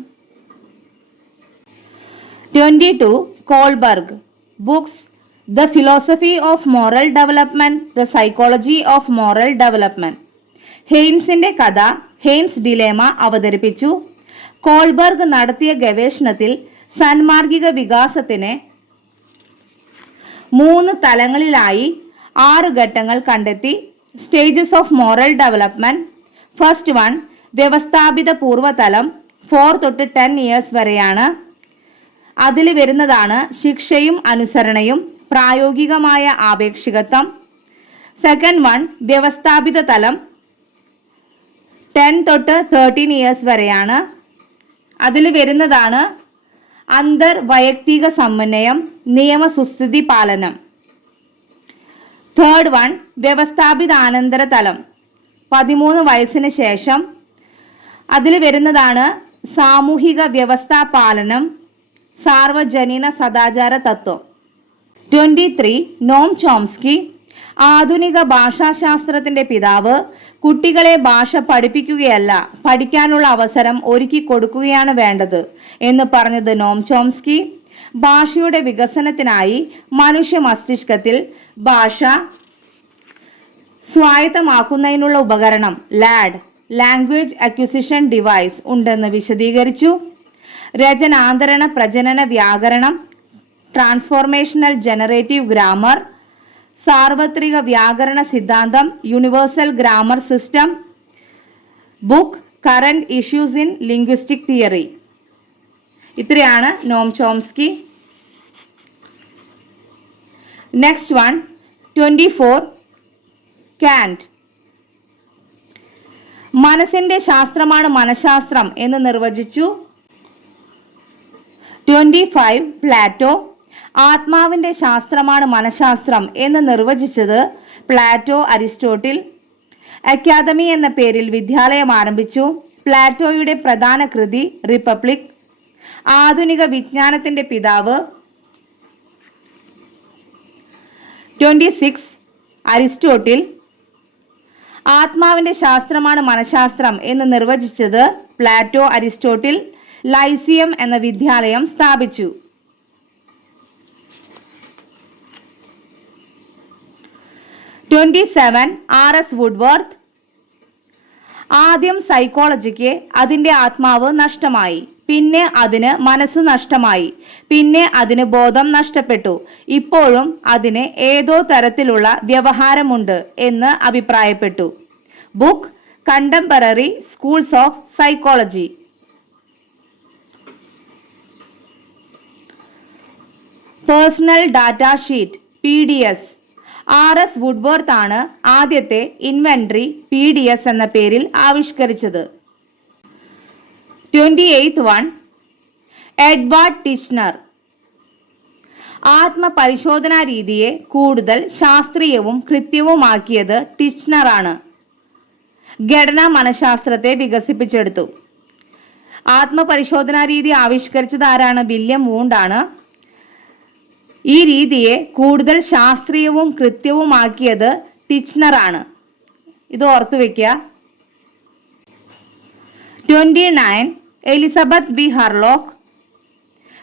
22 Kohlberg books, the philosophy of moral development, the psychology of moral development. ഹെയ്ൻസിന്റെ കഥ ഹെയ്ൻസ് ഡിലേമ അവതരിപ്പിച്ചു. കോൾബർഗ് നടത്തിയ ഗവേഷണത്തിൽ സന്മാർഗിക വികാസത്തിന് 3 തലങ്ങളിലായി 6 ഘട്ടങ്ങൾ കണ്ടെത്തി. Stages of moral development. First one വ്യവസ്ഥാപിത പൂർവ്വതലം, 4 തൊട്ട് 10 ഇയേഴ്സ് വരെയാണ്. അതിൽ വരുന്നതാണ് ശിക്ഷയും അനുസരണയും, പ്രായോഗികമായ ആപേക്ഷികത്വം. സെക്കൻഡ് വൺ വ്യവസ്ഥാപിത തലം, 10 തൊട്ട് 13 ഇയേഴ്സ് വരെയാണ്. അതിൽ വരുന്നതാണ് അന്തർവൈയക്തിക സമന്വയം, നിയമസുസ്ഥിതി പാലനം. തേർഡ് വൺ വ്യവസ്ഥാപിതാനന്തര തലം, 13 വയസ്സിന് ശേഷം. അതിൽ വരുന്നതാണ് സാമൂഹിക വ്യവസ്ഥാ പാലനം, സാർവജനീന സദാചാര തത്വം. 23 നോം ചോംസ്കി, ആധുനിക ഭാഷാശാസ്ത്രത്തിന്റെ പിതാവ്. കുട്ടികളെ ഭാഷ പഠിപ്പിക്കുകയല്ല, പഠിക്കാനുള്ള അവസരം ഒരുക്കി കൊടുക്കുകയാണ് വേണ്ടത് എന്ന് പറഞ്ഞത് നോം ചോംസ്കി. ഭാഷയുടെ വികസനത്തിനായി മനുഷ്യ മസ്തിഷ്കത്തിൽ ഭാഷ സ്വായത്തമാക്കുന്നതിനുള്ള ഉപകരണം ലാഡ്, ലാംഗ്വേജ് അക്വിസിഷൻ ഡിവൈസ് ഉണ്ടെന്ന് വിശദീകരിച്ചു. രചനാന്തരണ പ്രജനന വ്യാകരണം, ട്രാൻസ്ഫോർമേഷണൽ ജനറേറ്റീവ് ഗ്രാമർ, സാർവത്രിക വ്യാകരണ സിദ്ധാന്തം, universal grammar system. Book current issues in linguistic theory. ഇത്രയാണ് Noam Chomsky. Next one 24 Kant, മനസ്സിന്റെ ശാസ്ത്രമാണ് മനഃശാസ്ത്രം എന്ന് നിർവചിച്ചു. 25 പ്ലാറ്റോ, ആത്മാവിന്റെ ശാസ്ത്രമാണ് മനഃശാസ്ത്രം എന്ന് നിർവചിച്ചത് പ്ലാറ്റോ അരിസ്റ്റോട്ടിൽ. അക്കാദമി എന്ന പേരിൽ വിദ്യാലയം ആരംഭിച്ചു. പ്ലാറ്റോയുടെ പ്രധാന കൃതി റിപ്പബ്ലിക്. ആധുനിക വിജ്ഞാനത്തിന്റെ പിതാവ്. 26 അരിസ്റ്റോട്ടിൽ, ആത്മാവിന്റെ ശാസ്ത്രമാണ് മനഃശാസ്ത്രം എന്ന് നിർവചിച്ചത് പ്ലാറ്റോ അരിസ്റ്റോട്ടിൽ. ലൈസിയം എന്ന വിദ്യാലയം സ്ഥാപിച്ചു. 27 R.S. വുഡ്വർത്ത്, ആദ്യം സൈക്കോളജിക്ക് അതിൻ്റെ ആത്മാവ് നഷ്ടമായി, പിന്നെ അതിന് മനസ്സ് നഷ്ടമായി, പിന്നെ അതിന് ബോധം നഷ്ടപ്പെട്ടു, ഇപ്പോഴും അതിന് ഏതോ തരത്തിലുള്ള വ്യവഹാരമുണ്ട് എന്ന് അഭിപ്രായപ്പെട്ടു. Book contemporary schools of psychology. Personal data sheet PDS. R.S. Woodworth ആണ് ആദ്യത്തെ ഇൻവെന്ററി PDS എന്ന പേരിൽ ആവിഷ്കരിച്ചത്. 28th one Edward Titchener. ആത്മപരിശോധനാ രീതിയെ കൂടുതൽ ശാസ്ത്രീയവും കൃത്യവുമാക്കിയത് ടിച്ച്നർ ആണ്. ഘടനാ മനഃശാസ്ത്രത്തെ വികസിപ്പിച്ചെടുത്തു. ആത്മപരിശോധനാ രീതി ആവിഷ്കരിച്ചത് ആരാണ്? വില്യം വൂണ്ടാണ്. ഈ രീതിയെ കൂടുതൽ ശാസ്ത്രീയവും കൃത്യവുമാക്കിയത് ടിച്ച്നറാണ്. ഇത് ഓർത്തു വെക്കുക. 29 എലിസബത്ത് ബി ഹർലോക്ക്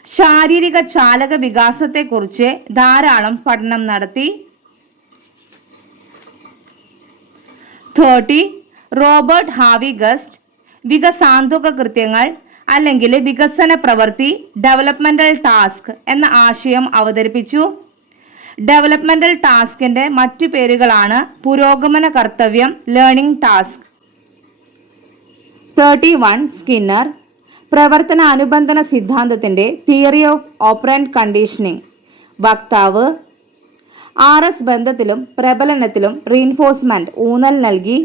ശാരീരിക ചാലക വികാസത്തെക്കുറിച്ച് ധാരാളം പഠനം നടത്തി. 30 റോബർട്ട് ഹാവി ഗസ്റ്റ് വികസാന്തുക കൃത്യങ്ങൾ അല്ലെങ്കിൽ വികസന പ്രവൃത്തി ഡെവലപ്മെന്റൽ ടാസ്ക് എന്ന ആശയം അവതരിപ്പിച്ചു. ഡെവലപ്മെന്റൽ ടാസ്കിന്റെ മറ്റു പേരുകളാണ് പുരോഗമന കർത്തവ്യം, ലേണിംഗ് ടാസ്ക്. 31 സ്കിന്നർ പ്രവർത്തന അനുബന്ധന സിദ്ധാന്തത്തിന്റെ തിയറി ഓഫ് ഓപ്പറന്റ് കണ്ടീഷനിങ് വക്താവ്. RS ബന്ധത്തിലും പ്രബലനത്തിലും റീൻഫോഴ്സ്മെന്റ് ഊന്നൽ നൽകി.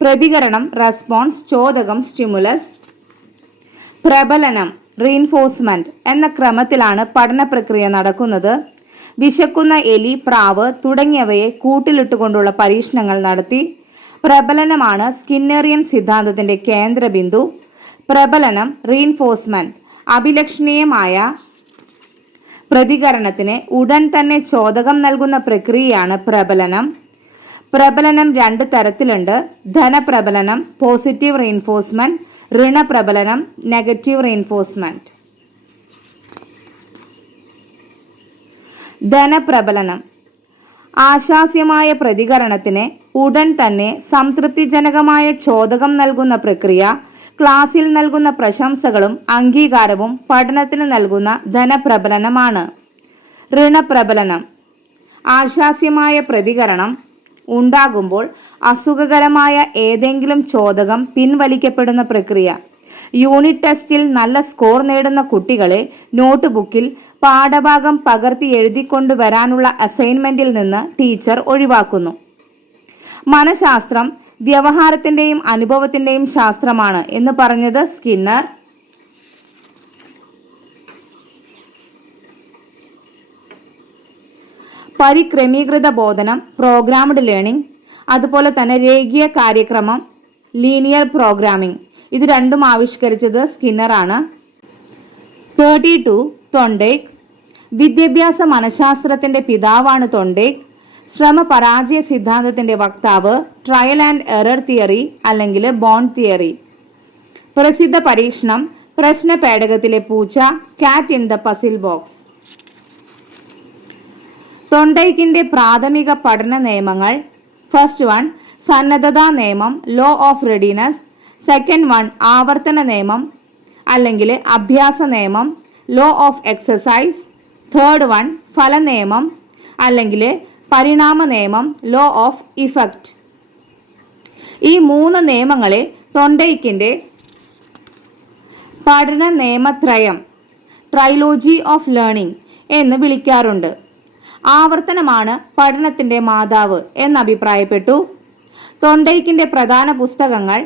പ്രതികരണം റെസ്പോൺസ്, ചോദകം സ്റ്റിമുലസ്. പ്രബലനം റീൻഫോഴ്സ്മെന്റ് എന്ന ക്രമത്തിലാണ് പഠന പ്രക്രിയ നടക്കുന്നത്. വിശക്കുന്ന എലി, പ്രാവ് തുടങ്ങിയവയെ കൂട്ടിലിട്ടുകൊണ്ടുള്ള പരീക്ഷണങ്ങൾ നടത്തി. പ്രബലനമാണ് സ്കിന്നറിയൻ സിദ്ധാന്തത്തിന്റെ കേന്ദ്രബിന്ദു. പ്രബലനം റീൻഫോഴ്സ്മെന്റ് അഭിലഷണീയമായ പ്രതികരണത്തിന് ഉടൻ തന്നെ ചോദകം നൽകുന്ന പ്രക്രിയയാണ് പ്രബലനം. പ്രബലനം 2 തരത്തിലുണ്ട്. ധനപ്രബലനം പോസിറ്റീവ് റീൻഫോഴ്സ്മെന്റ്, ഋണപ്രബലനം നെഗറ്റീവ് റീൻഫോഴ്സ്മെന്റ്. ധനപ്രബലനം ആശാസ്യമായ പ്രതികരണത്തിന് ഉടൻ തന്നെ സംതൃപ്തിജനകമായ ചോദകം നൽകുന്ന പ്രക്രിയ. ക്ലാസ്സിൽ നൽകുന്ന പ്രശംസകളും അംഗീകാരവും പഠനത്തിന് നൽകുന്ന ധനപ്രബലനമാണ്. ഋണപ്രബലനം ആശാസ്യമായ പ്രതികരണം ഉണ്ടാകുമ്പോൾ അസുഖകരമായ ഏതെങ്കിലും ചോദകം പിൻവലിക്കപ്പെടുന്ന പ്രക്രിയ. യൂണിറ്റ് ടെസ്റ്റിൽ നല്ല സ്കോർ നേടുന്ന കുട്ടികളെ നോട്ട്ബുക്കിൽ പാഠഭാഗം പകർത്തി എഴുതിക്കൊണ്ടുവരാനുള്ള അസൈൻമെന്റിൽ നിന്ന് ടീച്ചർ ഒഴിവാക്കുന്നു. മനഃശാസ്ത്രം വ്യവഹാരത്തിന്റെയും അനുഭവത്തിന്റെയും ശാസ്ത്രമാണ് എന്ന് പറഞ്ഞത് സ്കിന്നർ. പരിക്രമീകൃത ബോധനം പ്രോഗ്രാംഡ് ലേണിംഗ്, അതുപോലെ തന്നെ രേഖീയ കാര്യക്രമം ലീനിയർ പ്രോഗ്രാമിംഗ്, ഇത് രണ്ടും ആവിഷ്കരിച്ചത് സ്കിന്നറാണ്. 32 തൊണ്ടേക്ക് വിദ്യാഭ്യാസ മനഃശാസ്ത്രത്തിന്റെ പിതാവാണ് തൊണ്ടേക്ക്. ശ്രമപരാജയ സിദ്ധാന്തത്തിന്റെ വക്താവ്. ട്രയൽ ആൻഡ് എറർ തിയറി അല്ലെങ്കിൽ ബോണ്ട് തിയറി. പ്രസിദ്ധ പരീക്ഷണം പ്രശ്ന പേടകത്തിലെ പൂച്ച, കാറ്റ് ഇൻ ദ പസിൽ ബോക്സ്. തൊണ്ടൈക്കിന്റെ പ്രാഥമിക പഠന നിയമങ്ങൾ. ഫസ്റ്റ് 1 സന്നദ്ധതാ നിയമം, ലോ ഓഫ് റെഡിനെസ്. സെക്കൻഡ് 1 ആവർത്തന നിയമം അല്ലെങ്കിൽ അഭ്യാസ നിയമം, ലോ ഓഫ് എക്സസൈസ്. തേർഡ് 1 ഫല നിയമം അല്ലെങ്കിൽ പരിണാമ നിയമം, ലോ ഓഫ് ഇഫക്റ്റ്. ഈ 3 നിയമങ്ങളെ തൊണ്ടൈക്കിന്റെ പഠന നിയമത്രയം, ട്രൈലോജി ഓഫ് ലേണിംഗ് എന്ന് വിളിക്കാറുണ്ട്. ആവർത്തനമാണ് പഠനത്തിന്റെ മാതാവ് എന്ന് അഭിപ്രായപ്പെട്ടു. തൊണ്ടൈക്കിന്റെ പ്രധാന പുസ്തകങ്ങൾ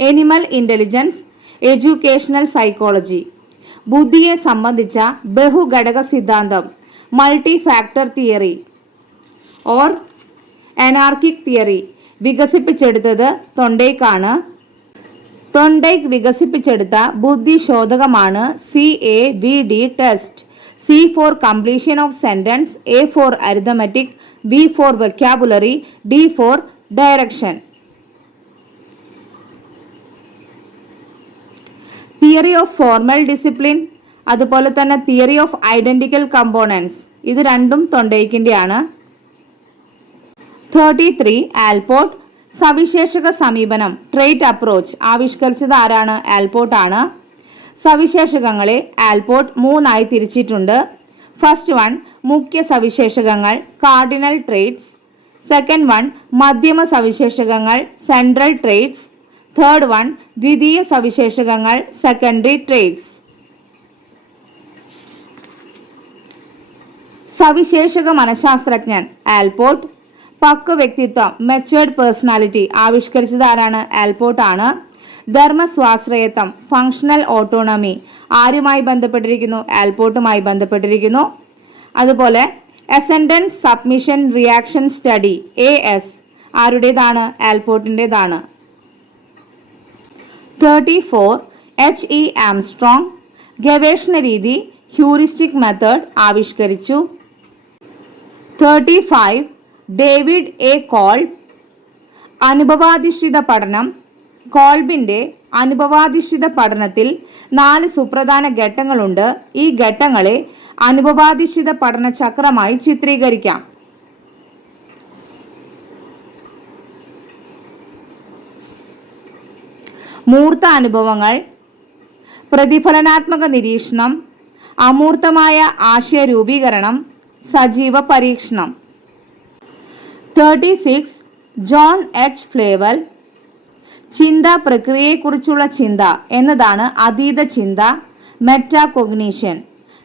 എനിമൽ ഇന്റലിജൻസ്, എഡ്യൂക്കേഷണൽ സൈക്കോളജി, ബുദ്ധിയെ സംബന്ധിച്ച ബഹുഘടക സിദ്ധാന്തം, multi factor theory or anarchic theory വികസിപ്പിച്ചെടുത്തത് തൊണ്ടൈക്കാണ്. തൊണ്ടൈക്ക് വികസിപ്പിച്ചെടുത്ത ബുദ്ധിശോധകമാണ് CAVD test. C for completion of sentence, A for arithmetic, V for vocabulary, D for direction. Theory of formal discipline, അതുപോലെ തന്നെ തിയറി ഓഫ് ഐഡന്റിക്കൽ കമ്പോണൻസ്, ഇത് രണ്ടും തൊണ്ടൈക്കിന്റെയാണ്. 33 Allport സവിശേഷക സമീപനം, trait approach ആവിഷ്കരിച്ചത് ആരാണ്? ആൽപോർട്ട് ആണ്. സവിശേഷകങ്ങളെ ആൽപോർട്ട് 3 തിരിച്ചിട്ടുണ്ട്. ഫസ്റ്റ് 1 മുഖ്യ സവിശേഷകങ്ങൾ, കാർഡിനൽ ട്രേറ്റ്സ്. സെക്കൻഡ് 1 മധ്യമ സവിശേഷകങ്ങൾ, സെൻട്രൽ ട്രേറ്റ്സ്. തേർഡ് 1 ദ്വിതീയ സവിശേഷകങ്ങൾ, സെക്കൻഡറി ട്രേറ്റ്സ്. സവിശേഷക മനഃശാസ്ത്രജ്ഞൻ ആൽപോർട്ട്. പക്വ വ്യക്തിത്വം, മെച്വേർഡ് പേഴ്സണാലിറ്റി ആവിഷ്കരിച്ചത് ആരാണ്? ആൽപോർട്ട് ആണ്. ധർമ്മസ്വാശ്രയത്വം, ഫങ്ഷണൽ ഓട്ടോണമി ആരുമായി ബന്ധപ്പെട്ടിരിക്കുന്നു? ആൽപോർട്ടുമായി ബന്ധപ്പെട്ടിരിക്കുന്നു. അതുപോലെ അസെൻഡൻസ് സബ്മിഷൻ റിയാക്ഷൻ സ്റ്റഡി AS ആരുടേതാണ്? ആൽപോർട്ടിൻ്റെതാണ്. 34 H.E. ആംസ്ട്രോങ് ഗവേഷണ രീതി ഹ്യൂറിസ്റ്റിക് മെത്തേഡ് ആവിഷ്കരിച്ചു. 35 ഡേവിഡ് എ കോൾബ് അനുഭവാധിഷ്ഠിത പഠനം. കോൾബിന്റെ അനുഭവാധിഷ്ഠിത പഠനത്തിൽ 4 സുപ്രധാന ഘട്ടങ്ങളുണ്ട്. ഈ ഘട്ടങ്ങളെ അനുഭവാധിഷ്ഠിത പഠന ചക്രമായി ചിത്രീകരിക്കാം. മൂർത്ത അനുഭവങ്ങൾ, പ്രതിഫലനാത്മക നിരീക്ഷണം, അമൂർത്തമായ ആശയ രൂപീകരണം, സജീവ പരീക്ഷണം. 36 ജോൺ എച്ച് ഫ്ലേവൽ ചിന്ത പ്രക്രിയയെക്കുറിച്ചുള്ള ചിന്ത എന്നതാണ് അതീത ചിന്ത, മെറ്റാകോഗ്നിഷൻ.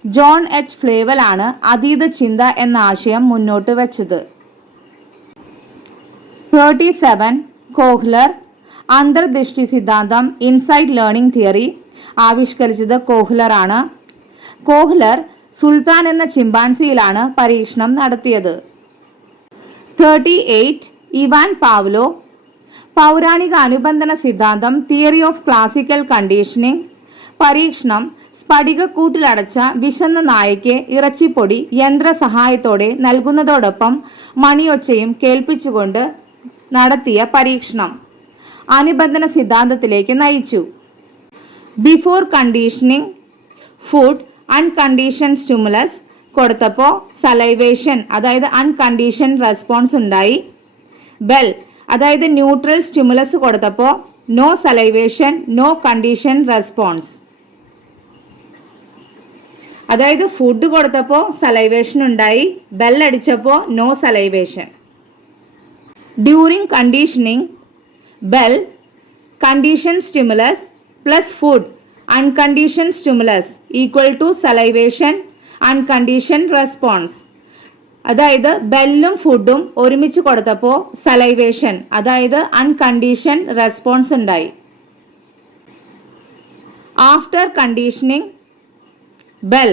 ജോൺ എച്ച് ഫ്ലേവൽ ആണ് അതീത ചിന്ത എന്ന ആശയം മുന്നോട്ട് വച്ചത്. 37 കോഹ്ലർ അന്തർദൃഷ്ടി സിദ്ധാന്തം ഇൻസൈറ്റ് ലേണിംഗ് തിയറി ആവിഷ്കരിച്ചത് കോഹ്ലർ ആണ്. കോഹ്ലർ സുൽത്താൻ എന്ന ചിമ്പാൻസിയിലാണ് പരീക്ഷണം നടത്തിയത്. 38 ഇവാൻ പാവ്ലോ പൗരാണിക അനുബന്ധന സിദ്ധാന്തം തിയറി ഓഫ് ക്ലാസിക്കൽ കണ്ടീഷനിങ് പരീക്ഷണം സ്ഫടികക്കൂട്ടിലടച്ച വിശന്ന നായയ്ക്ക് ഇറച്ചിപ്പൊടി യന്ത്രസഹായത്തോടെ നൽകുന്നതോടൊപ്പം മണിയൊച്ചയും കേൾപ്പിച്ചുകൊണ്ട് നടത്തിയ പരീക്ഷണം അനുബന്ധന സിദ്ധാന്തത്തിലേക്ക് നയിച്ചു. Before conditioning food unconditioned stimulus കൊടുത്തപ്പോൾ സലൈവേഷൻ അതായത് അൺകണ്ടീഷൻ റെസ്പോൺസ് ഉണ്ടായി. ബെൽ അതായത് ന്യൂട്രൽ സ്റ്റിമുലസ് കൊടുത്തപ്പോൾ no salivation no conditioned response. അതായത് ഫുഡ് കൊടുത്തപ്പോൾ സലൈവേഷൻ ഉണ്ടായി, ബെൽ അടിച്ചപ്പോൾ no salivation. During conditioning bell conditioned stimulus plus food unconditioned stimulus equal to salivation unconditioned response. അതായത് ബെല്ലും ഫുഡും ഒരുമിച്ച് കൊടുത്തപ്പോൾ സലൈവേഷൻ അതായത് അൺകണ്ടീഷൻ റെസ്പോൺസ് ഉണ്ടായി. ആഫ്റ്റർ കണ്ടീഷനിങ് ബെൽ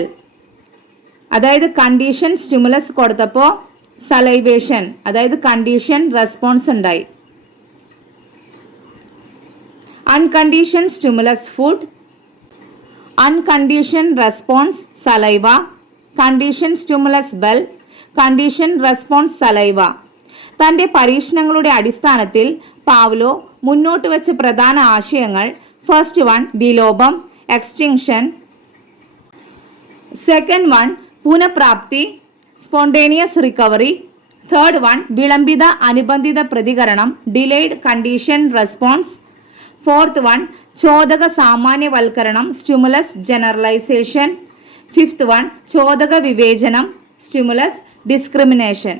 അതായത് കണ്ടീഷൻ സ്റ്റിമുലസ് കൊടുത്തപ്പോൾ സലൈവേഷൻ അതായത് കണ്ടീഷൻ റെസ്പോൺസ് ഉണ്ടായി. Unconditioned stimulus food unconditioned response saliva conditioned stimulus bell conditioned response saliva. തൻ്റെ പരീക്ഷണങ്ങളുടെ അടിസ്ഥാനത്തിൽ പാവ്ലോ മുന്നോട്ട് വെച്ച പ്രധാന ആശയങ്ങൾ: ഫസ്റ്റ് വൺ വിലോപം എക്സ്റ്റിങ്ഷൻ, സെക്കൻഡ് വൺ പുനഃപ്രാപ്തി സ്പോണ്ടേനിയസ് റിക്കവറി, തേർഡ് വൺ വിളംബിത അനുബന്ധിത പ്രതികരണം delayed conditioned response, fourth one ചോദക സാമാന്യവൽക്കരണം സ്റ്റിമുലസ് ജനറലൈസേഷൻ, ഫിഫ്ത്ത് വൺ ചോദക വിവേചനം സ്റ്റിമുലസ് ഡിസ്ക്രിമിനേഷൻ.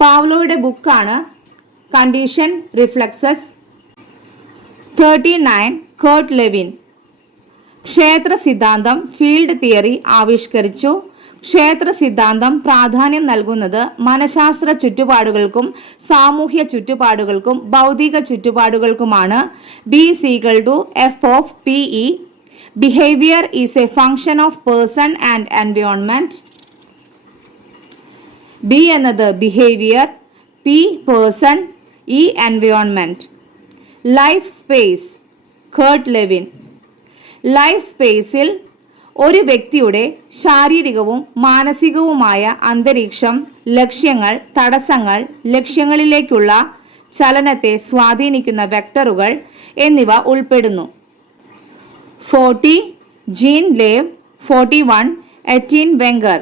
പാവ്ലോയുടെ ബുക്കാണ് കണ്ടീഷൻ റിഫ്ലക്സസ്. 39 കേർട്ട് ലെവിൻ ക്ഷേത്ര സിദ്ധാന്തം ഫീൽഡ് തിയറി ആവിഷ്കരിച്ചു. ക്ഷേത്ര സിദ്ധാന്തം പ്രാധാന്യം നൽകുന്നത് മനഃശാസ്ത്ര ചുറ്റുപാടുകൾക്കും സാമൂഹ്യ ചുറ്റുപാടുകൾക്കും ഭൗതിക ചുറ്റുപാടുകൾക്കുമാണ്. B is equal to F of PE. Behavior is a function of person and environment. B എന്നത് behaviour, P person, E environment. Life space Kurt Lewin life സ്പേസിൽ ഒരു വ്യക്തിയുടെ ശാരീരികവും മാനസികവുമായ അന്തരീക്ഷം, ലക്ഷ്യങ്ങൾ, തടസ്സങ്ങൾ, ലക്ഷ്യങ്ങളിലേക്കുള്ള ചലനത്തെ സ്വാധീനിക്കുന്ന വെക്ടറുകൾ എന്നിവ ഉൾപ്പെടുന്നു. 40 gene leave 41 എറ്റീൻ Venker.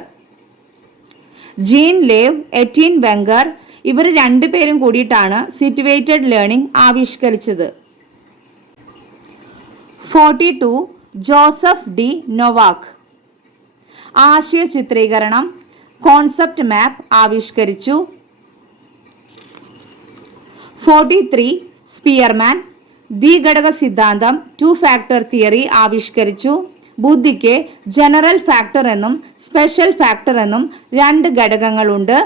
Gene leave, എറ്റീൻ Venker ഇവർ രണ്ടുപേരും കൂടിയിട്ടാണ് സിറ്റുവേറ്റഡ് ലേണിംഗ് ആവിഷ്കരിച്ചത്. 42 ജോസഫ് ഡി നൊവാക് ആശയ ചിത്രീകരണം കോൺസെപ്റ്റ് മാപ്പ് ആവിഷ്കരിച്ചു. 43 സ്പിയർമാൻ ദ്വിഘടക സിദ്ധാന്തം 2 ഫാക്ടർ തിയറി ആവിഷ്കരിച്ചു. ബുദ്ധിക്ക് ജനറൽ ഫാക്ടർ എന്നും സ്പെഷ്യൽ ഫാക്ടർ എന്നും 2 ഘടകങ്ങളുണ്ട്.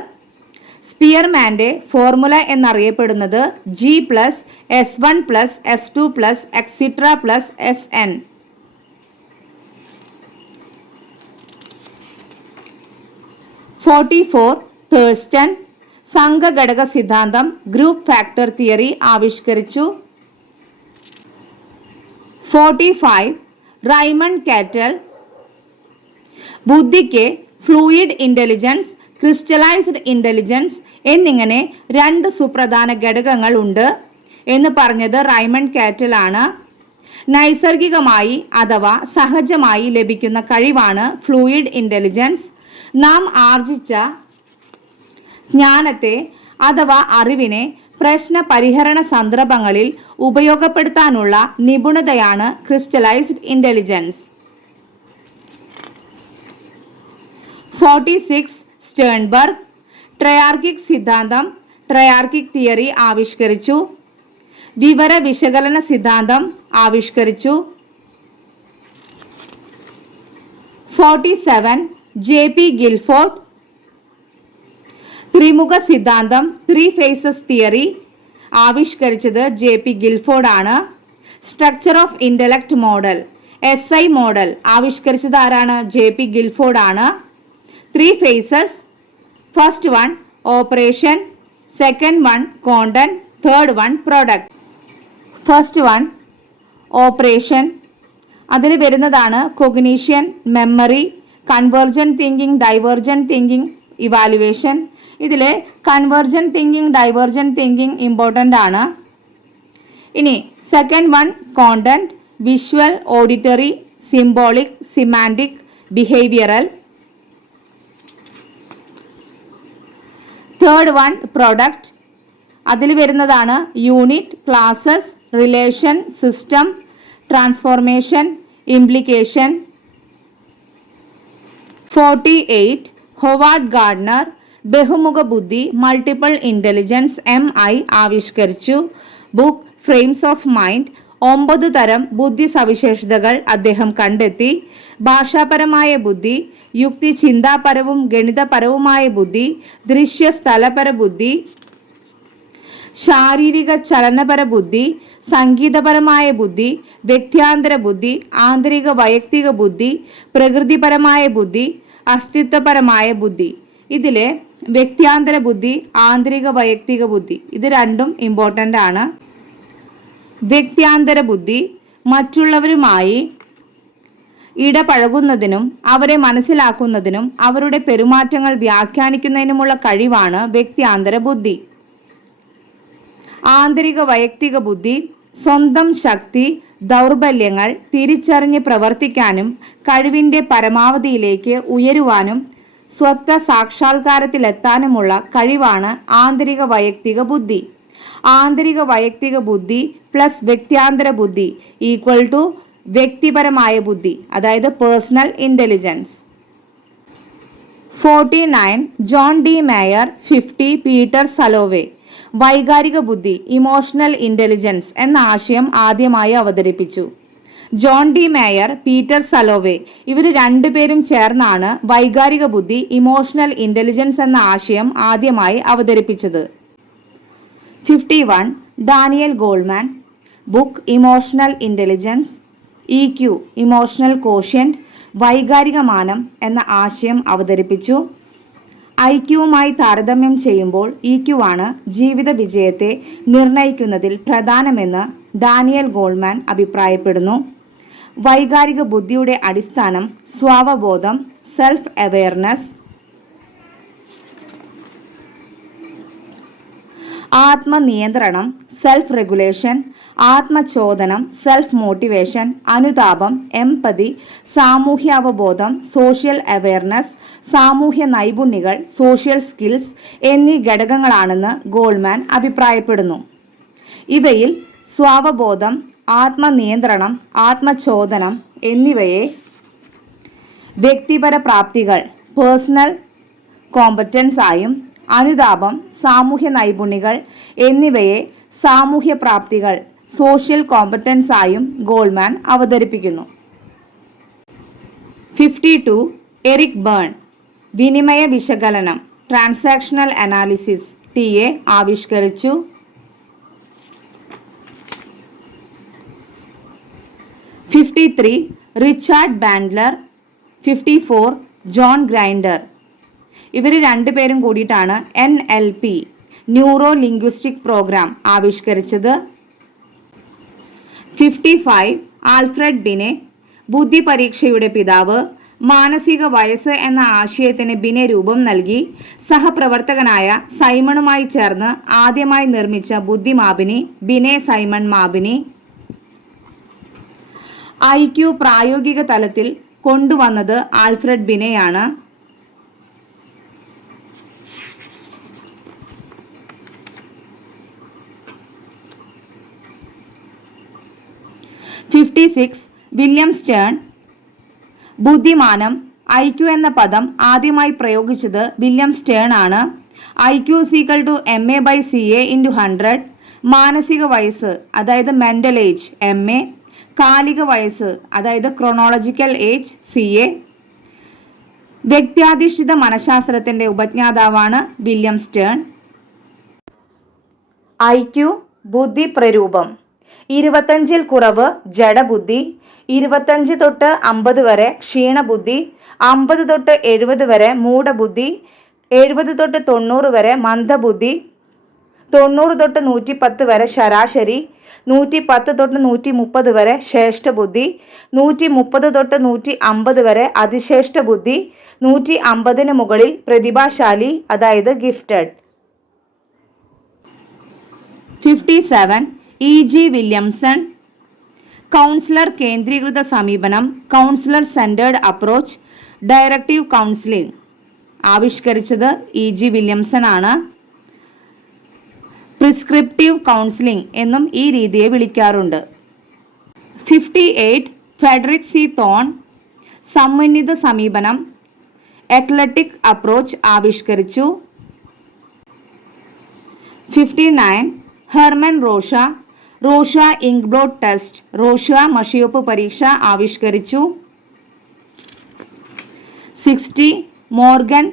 സ്പിയർമാൻ്റെ ഫോർമുല എന്നറിയപ്പെടുന്നത് G+S1+S2+etc+Sn. 44 തേഴ്സ്റ്റൺ സംഘഘടക സിദ്ധാന്തം ഗ്രൂപ്പ് ഫാക്ടർ തിയറി ആവിഷ്കരിച്ചു. 45 റൈമണ്ട് കാറ്റൽ ബുദ്ധിക്ക് ഫ്ലൂയിഡ് ഇൻ്റലിജൻസ്, ക്രിസ്റ്റലൈസ്ഡ് ഇൻ്റലിജൻസ് എന്നിങ്ങനെ 2 സുപ്രധാന ഘടകങ്ങൾ ഉണ്ട് എന്ന് പറഞ്ഞത് റൈമണ്ട് കാറ്റൽ ആണ്. നൈസർഗികമായി അഥവാ സഹജമായി ലഭിക്കുന്ന കഴിവാണ് ഫ്ലൂയിഡ് ഇൻ്റലിജൻസ്. നാം ആർജിച്ച ജ്ഞാനത്തെ അഥവാ അറിവിനെ പ്രശ്ന പരിഹരണ സന്ദർഭങ്ങളിൽ ഉപയോഗപ്പെടുത്താനുള്ള നിപുണതയാണ് ക്രിസ്റ്റലൈസ്ഡ് ഇൻ്റലിജൻസ്. 46 സ്റ്റേൺബർഗ് ട്രയാർക്കിക് സിദ്ധാന്തം, ട്രയാർക്കിക് തിയറി ആവിഷ്കരിച്ചു. വിവര വിശകലന സിദ്ധാന്തം ആവിഷ്കരിച്ചു. 47 JP ഗിൽഫോർഡ് ത്രിമുഖ സിദ്ധാന്തം, 3 phases തിയറി ആവിഷ്കരിച്ചത് JP ഗിൽഫോർഡ് ആണ്. Structure of intellect model, SI model ആവിഷ്കരിച്ചത് ആരാണ്? JP ഗിൽഫോർഡ് ആണ്. 3 phases, first one operation, second one content, third one product. First one operation, അതിൽ വരുന്നതാണ് cognition, memory, convergent thinking, divergent thinking, evaluation. ഇതിൽ convergent thinking, divergent thinking important ആണ്. ഇനി second one content, visual, auditory, symbolic, semantic, behavioural. Third one product, അതിൽ വരുന്നതാണ് unit, classes, relation, system, transformation, implication. 48 Howard Gardner ബഹുമുഖ ബുദ്ധി, multiple intelligence MI ആവിഷ്കരിച്ചു. Book frames of mind 9 തരം ബുദ്ധി സവിശേഷതകൾ അദ്ദേഹം കണ്ടെത്തി. ഭാഷാപരമായ ബുദ്ധി, യുക്തി ചിന്താപരവും ഗണിതപരവുമായ ബുദ്ധി, ദൃശ്യ സ്ഥലപര ബുദ്ധി, ശാരീരിക ചലനപര ബുദ്ധി, സംഗീതപരമായ ബുദ്ധി, വ്യക്ത്യാന്തര ബുദ്ധി, ആന്തരിക വൈയക്തിക ബുദ്ധി, പ്രകൃതിപരമായ ബുദ്ധി, അസ്തിത്വപരമായ ബുദ്ധി. ഇതിലെ വ്യക്ത്യാന്തര ബുദ്ധി, ആന്തരിക വൈയക്തിക ബുദ്ധി ഇത് രണ്ടും ഇമ്പോർട്ടൻ്റ് ആണ്. വ്യക്ത്യാന്തര ബുദ്ധി മറ്റുള്ളവരുമായി ഇടപഴകുന്നതിനും അവരെ മനസ്സിലാക്കുന്നതിനും അവരുടെ പെരുമാറ്റങ്ങൾ വ്യാഖ്യാനിക്കുന്നതിനുമുള്ള കഴിവാണ് വ്യക്ത്യാന്തര ബുദ്ധി. ആന്തരിക വൈയക്തിക ബുദ്ധി സ്വന്തം ശക്തി, ദൗർബല്യങ്ങൾ തിരിച്ചറിഞ്ഞ് പ്രവർത്തിക്കാനും കഴിവിൻ്റെ പരമാവധിയിലേക്ക് ഉയരുവാനും സ്വത്വ സാക്ഷാത്കാരത്തിലെത്താനുമുള്ള കഴിവാണ് ആന്തരിക വൈയക്തിക ബുദ്ധി. ആന്തരിക വൈയക്തിക ബുദ്ധി പ്ലസ് വ്യക്ത്യാന്തര ബുദ്ധി ഈക്വൽ ടു വ്യക്തിപരമായ ബുദ്ധി, അതായത് personal intelligence. 49 John D Mayer 50 Peter Salovey വൈകാരിക ബുദ്ധി, ഇമോഷണൽ ഇൻ്റലിജൻസ് എന്ന ആശയം ആദ്യമായി അവതരിപ്പിച്ചു. John D Mayer, Peter Salovey ഇവർ രണ്ടുപേരും ചേർന്നാണ് വൈകാരിക ബുദ്ധി, ഇമോഷണൽ ഇൻ്റലിജൻസ് എന്ന ആശയം ആദ്യമായി അവതരിപ്പിച്ചത്. 51 Daniel Goleman book emotional intelligence, EQ emotional quotient, വൈകാരിക മാനം എന്ന ആശയം അവതരിപ്പിച്ചു. IQവുമായി താരതമ്യം ചെയ്യുമ്പോൾ EQ ആണ് ജീവിത വിജയത്തെ നിർണയിക്കുന്നതിൽ പ്രധാനമെന്ന് ഡാനിയൽ ഗോൾമാൻ അഭിപ്രായപ്പെടുന്നു. വൈകാരിക ബുദ്ധിയുടെ അടിസ്ഥാനം സ്വാവബോധം, സെൽഫ് അവെയർനെസ്, ആത്മനിയന്ത്രണം, സെൽഫ് റെഗുലേഷൻ, ആത്മചോദനം, സെൽഫ് മോട്ടിവേഷൻ, അനുതാപം, എംപതി, സാമൂഹ്യാവബോധം, സോഷ്യൽ അവെയർനെസ്, സാമൂഹ്യ നൈപുണ്യങ്ങൾ, സോഷ്യൽ സ്കിൽസ് എന്നീ ഘടകങ്ങളാണെന്ന് ഗോൾമാൻ അഭിപ്രായപ്പെടുന്നു. ഇവയിൽ സ്വാവബോധം, ആത്മനിയന്ത്രണം, ആത്മചോദനം എന്നിവയെ വ്യക്തിപര പ്രാപ്തികൾ പേഴ്സണൽ കോമ്പറ്റൻസ് ആയും അനുതാപം, സാമൂഹ്യ നൈപുണ്യങ്ങൾ എന്നിവയെ സാമൂഹ്യ പ്രാപ്തികൾ സോഷ്യൽ കോമ്പറ്റൻസ് ആയും ഗോൾമാൻ അവതരിപ്പിക്കുന്നു. 52 എറിക് ബേൺ വിനിമയ വിശകലനം, ട്രാൻസാക്ഷണൽ അനാലിസിസ് TA ആവിഷ്കരിച്ചു. 53 റിച്ചാർഡ് ബാൻഡ്ലർ, 54 ജോൺ ഗ്രൈൻഡർ ഇവർ രണ്ടുപേരും കൂടിയിട്ടാണ് NLP ന്യൂറോ ലിംഗ്വിസ്റ്റിക് പ്രോഗ്രാം ആവിഷ്കരിച്ചത്. 55 ആൽഫ്രഡ് ബിനെ. ബുദ്ധി പരീക്ഷയുടെ പിതാവ്. മാനസിക വയസ്സ് എന്ന ആശയത്തിന് ബിനെ രൂപം നൽകി. സഹപ്രവർത്തകനായ സൈമണുമായി ചേർന്ന് ആദ്യമായി നിർമ്മിച്ച ബുദ്ധിമാപിനി ബിനെ സൈമൺ മാപിനി. IQ പ്രായോഗിക തലത്തിൽ കൊണ്ടുവന്നത് ആൽഫ്രഡ് ബിനെയാണ്. William Stern. ബുദ്ധിമാനം IQ എന്ന പദം ആദ്യമായി പ്രയോഗിച്ചത് വില്യം സ്റ്റേൺ ആണ്. IQ MA/CA × 100. മാനസിക വയസ്സ് അതായത് മെന്റൽ ഏജ് MA. കാലിക വയസ്സ് അതായത് ക്രോണോളജിക്കൽ ഏജ് CA. വ്യക്തിയാധിഷ്ഠിത മനഃശാസ്ത്രത്തിന്റെ ഉപജ്ഞാതാവാണ് വില്യം സ്റ്റേൺ. IQ ബുദ്ധി പ്രരൂപം. 25-ൽ കുറവ് ജഡബുദ്ധി, 25 തൊട്ട് 50 വരെ ക്ഷീണബുദ്ധി, 50 തൊട്ട് 70 വരെ മൂഢബുദ്ധി, 70 തൊട്ട് 90 വരെ മന്ദബുദ്ധി, 90 തൊട്ട് 110 വരെ ശരാശരി, 110 തൊട്ട് 130 വരെ ശ്രേഷ്ഠബുദ്ധി, 130 തൊട്ട് 150 വരെ അതിശ്രേഷ്ഠ ബുദ്ധി, 150-ന് മുകളിൽ പ്രതിഭാശാലി അതായത് ഗിഫ്റ്റഡ്. 57 E.G. വില്യംസൺ. കൗൺസിലർ കേന്ദ്രീകൃത സമീപനം, counsellor centred approach, directive counselling ആവിഷ്കരിച്ചത് E.G. വില്യംസൺ ആണ്. പ്രിസ്ക്രിപ്റ്റീവ് കൗൺസിലിംഗ് എന്നും ഈ രീതിയെ വിളിക്കാറുണ്ട്. 58 ഫ്രെഡറിക് സി തോൺ. സമന്വിത സമീപനം എക്ലറ്റിക് അപ്രോച്ച് ആവിഷ്കരിച്ചു. 59 Hermann Rorschach. Rorschach inkblot test, Rorschach മഷിയൊപ്പ് പരീക്ഷ ആവിഷ്കരിച്ചു. 60 മോർഗൻ.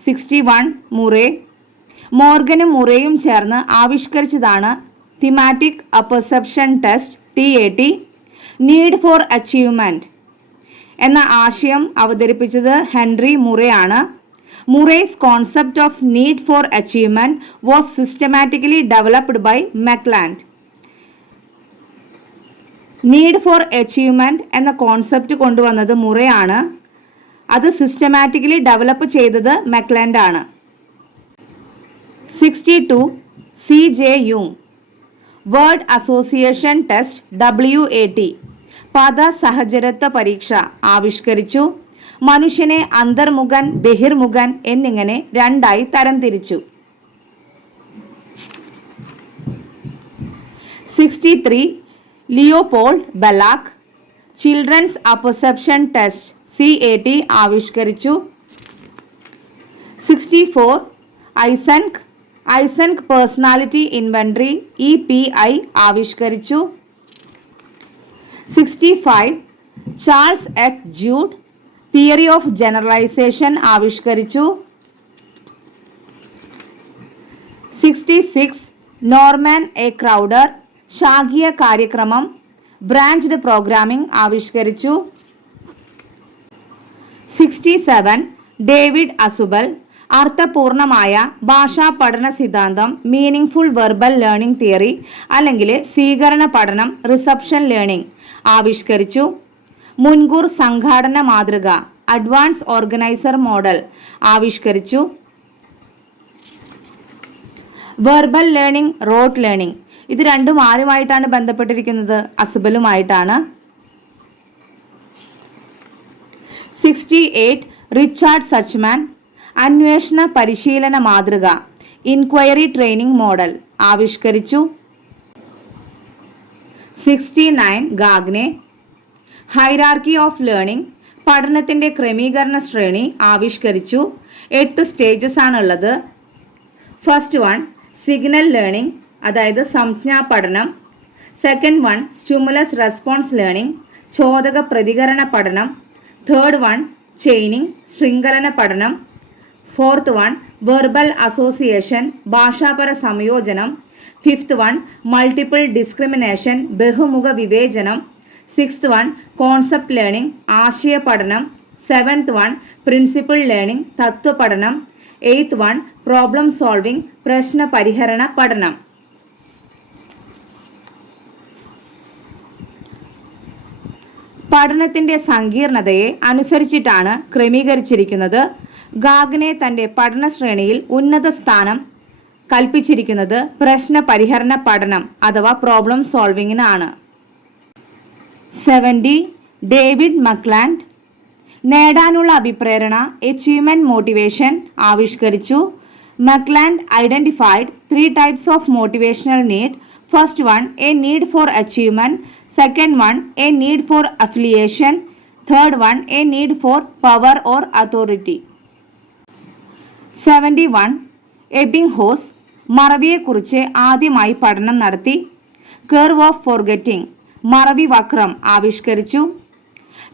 61 മുറേ. മോർഗനും മുറേയും ചേർന്ന് ആവിഷ്കരിച്ചതാണ് thematic apperception test TAT. Need for achievement എന്ന ആശയം അവതരിപ്പിച്ചത് ഹെൻറി മുറേ ആണ്. Murray's concept of need for achievement was systematically developed by Maitland. Need for achievement എന്ന കോൺസെപ്റ്റ് കൊണ്ടുവന്നത് മുറേ ആണ്. അത് സിസ്റ്റമാറ്റിക്കലി ഡെവലപ്പ് ചെയ്തത് മെക്ലാൻഡ് ആണ്. 62 C.J. യൂങ്. വേർഡ് അസോസിയേഷൻ ടെസ്റ്റ് WAT പദ സഹചരത്വ പരീക്ഷ ആവിഷ്കരിച്ചു. മനുഷ്യനെ അന്തർമുഖൻ ബഹിർമുഖൻ എന്നിങ്ങനെ രണ്ടായി തരംതിരിച്ചു. 63 Leopold Bellak. Children's apperception test CAT ആവിഷ്കരിച്ചു. 64 ഐസൻക് പേഴ്സണാലിറ്റി ഇൻവെന്ററി EPI ആവിഷ്കരിച്ചു. 65 Charles H Judd. Theory of generalisation ആവിഷ്കരിച്ചു. 66 നോർമൻ എ ക്രൗഡർ. ശാഖീയ കാര്യക്രമം ബ്രാഞ്ച്ഡ് പ്രോഗ്രാമിംഗ് ആവിഷ്കരിച്ചു. 67 ഡേവിഡ് അസുബൽ. അർത്ഥപൂർണമായ ഭാഷാ പഠന സിദ്ധാന്തം മീനിങ്ഫുൾ വെർബൽ ലേണിംഗ് തിയറി അല്ലെങ്കിൽ സ്വീകരണ പഠനം റിസപ്ഷൻ ലേണിംഗ് ആവിഷ്കരിച്ചു. മുൻകൂർ സംഘാടന മാതൃക അഡ്വാൻസ് ഓർഗനൈസർ മോഡൽ ആവിഷ്കരിച്ചു. വെർബൽ ലേണിംഗ് റോട്ട് ലേണിംഗ് ഇത് രണ്ടും ആരുമായിട്ടാണ് ബന്ധപ്പെട്ടിരിക്കുന്നത്? അസുബലുമായിട്ടാണ്. 68 റിച്ചാർഡ് സച്ച്മാൻ. അന്വേഷണ പരിശീലന മാതൃക ഇൻക്വയറി ട്രെയിനിംഗ് മോഡൽ ആവിഷ്കരിച്ചു. 69 ഗാഗ്നെ. ഹൈറാർക്കി ഓഫ് ലേണിംഗ് പഠനത്തിൻ്റെ ക്രമീകരണ ശ്രേണി ആവിഷ്കരിച്ചു. 8 സ്റ്റേജസ് ആണുള്ളത്. ഫസ്റ്റ് വൺ സിഗ്നൽ ലേണിംഗ് അതായത് സംജ്ഞാ പഠനം. Second one stimulus response learning ചോദക പ്രതികരണ പഠനം. തേർഡ് വൺ ചെയിനിങ് ശൃംഖലന പഠനം. ഫോർത്ത് വൺ വെർബൽ അസോസിയേഷൻ ഭാഷാപര സംയോജനം. ഫിഫ്ത്ത് വൺ മൾട്ടിപ്പിൾ ഡിസ്ക്രിമിനേഷൻ ബഹുമുഖ വിവേചനം. സിക്സ്ത് വൺ കോൺസെപ്റ്റ് ലേണിംഗ് ആശയ പഠനം. സെവൻത്ത് വൺ പ്രിൻസിപ്പിൾ ലേണിംഗ് തത്വപഠനം. എയ്ത്ത് വൺ പ്രോബ്ലം സോൾവിംഗ് പ്രശ്ന പരിഹരണ പഠനം. പഠനത്തിൻ്റെ സങ്കീർണതയെ അനുസരിച്ചിട്ടാണ് ക്രമീകരിച്ചിരിക്കുന്നത്. ഗാഗ്നെ തൻ്റെ പഠന ശ്രേണിയിൽ ഉന്നത സ്ഥാനം കൽപ്പിച്ചിരിക്കുന്നത് പ്രശ്ന പരിഹരണ പഠനം അഥവാ പ്രോബ്ലം സോൾവിങ്ങിനാണ്. 70 ഡേവിഡ് മക്ലാൻഡ് നേടാനുള്ള അഭിപ്രേരണ അച്ചീവ്മെന്റ് മോട്ടിവേഷൻ ആവിഷ്കരിച്ചു. മക്ലാൻഡ് identified 3 types of motivational need. First one, a need for achievement. Second one, a need for affiliation. Third one, a need for power or authority. 71 എബിംഗ്ഹോസ് മറവിയെക്കുറിച്ച് ആദ്യമായി പഠനം നടത്തി. കർവ് ഓഫ് ഫോർഗെറ്റിംഗ് മറവി വക്രം ആവിഷ്കരിച്ചു.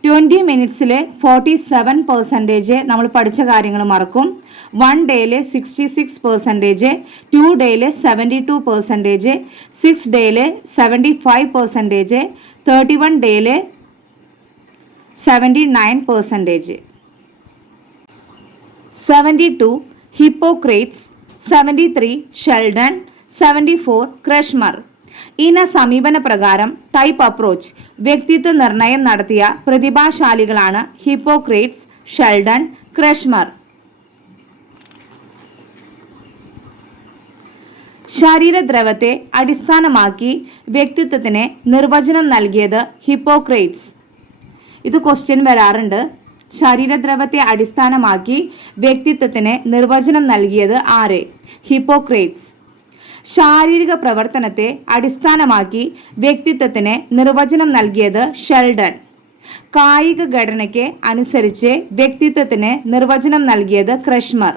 20 മിനിറ്റ്സിലെ 47% നമ്മൾ പഠിച്ച കാര്യങ്ങൾ മറക്കും. 1 ഡേയിലെ 66%, 2 ഡേയിലെ 72%, 6 ഡേയിലെ 75%, 31 ഡേയിലെ 79%. 72 ഹിപ്പോക്രേറ്റ്സ്, 73 ഷെൽഡൺ, 74 ക്രഷ്മർ. ഇന സമീപന പ്രകാരം ടൈപ്പ് അപ്രോച്ച് വ്യക്തിത്വ നിർണയം നടത്തിയ പ്രതിഭാശാലികളാണ് ഹിപ്പോക്രേറ്റ്സ്, ഷെൽഡൺ, ക്രഷ്മർ. ശരീരദ്രവത്തെ അടിസ്ഥാനമാക്കി വ്യക്തിത്വത്തിന് നിർവചനം നൽകിയത് ഹിപ്പോക്രേറ്റ്സ്. ഇത് ക്വസ്റ്റ്യൻ വരാറുണ്ട്. ശരീരദ്രവത്തെ അടിസ്ഥാനമാക്കി വ്യക്തിത്വത്തിന് നിർവചനം നൽകിയത് ആര്? ഹിപ്പോക്രേറ്റ്സ്. ശാരീരിക പ്രവർത്തനത്തെ അടിസ്ഥാനമാക്കി വ്യക്തിത്വത്തിന് നിർവചനം നൽകിയത് ഷെൽഡൺ. കായിക ഘടനയ്ക്ക് അനുസരിച്ച് വ്യക്തിത്വത്തിന് നിർവചനം നൽകിയത് Kretschmer.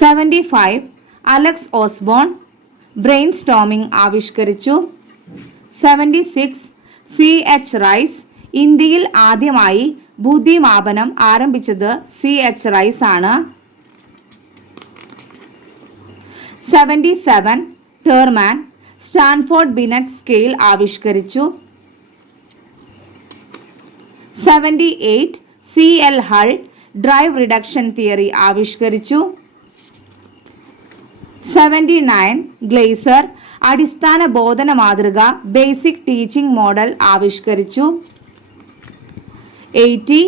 75 Alex Osborne brain storming ആവിഷ്കരിച്ചു. 76 CH റൈസ് ഇന്ത്യയിൽ ആദ്യമായി ബുദ്ധിമാപനം ആരംഭിച്ചത് CH റൈസ് ആണ്. 77 ടേർമാൻ സ്റ്റാൻഫോർഡ് ബിനറ്റ് സ്കെയിൽ ആവിഷ്കരിച്ചു. 78 CL Hull drive reduction theory ആവിഷ്കരിച്ചു. 79 ഗ്ലേസർ അടിസ്ഥാന ബോധന മാതൃക ബേസിക് ടീച്ചിങ് മോഡൽ ആവിഷ്കരിച്ചു. 80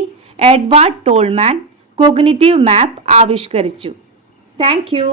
എഡ്വാർഡ് ടോൾമാൻ കോഗ്നിറ്റീവ് മാപ്പ് ആവിഷ്കരിച്ചു. Thank you.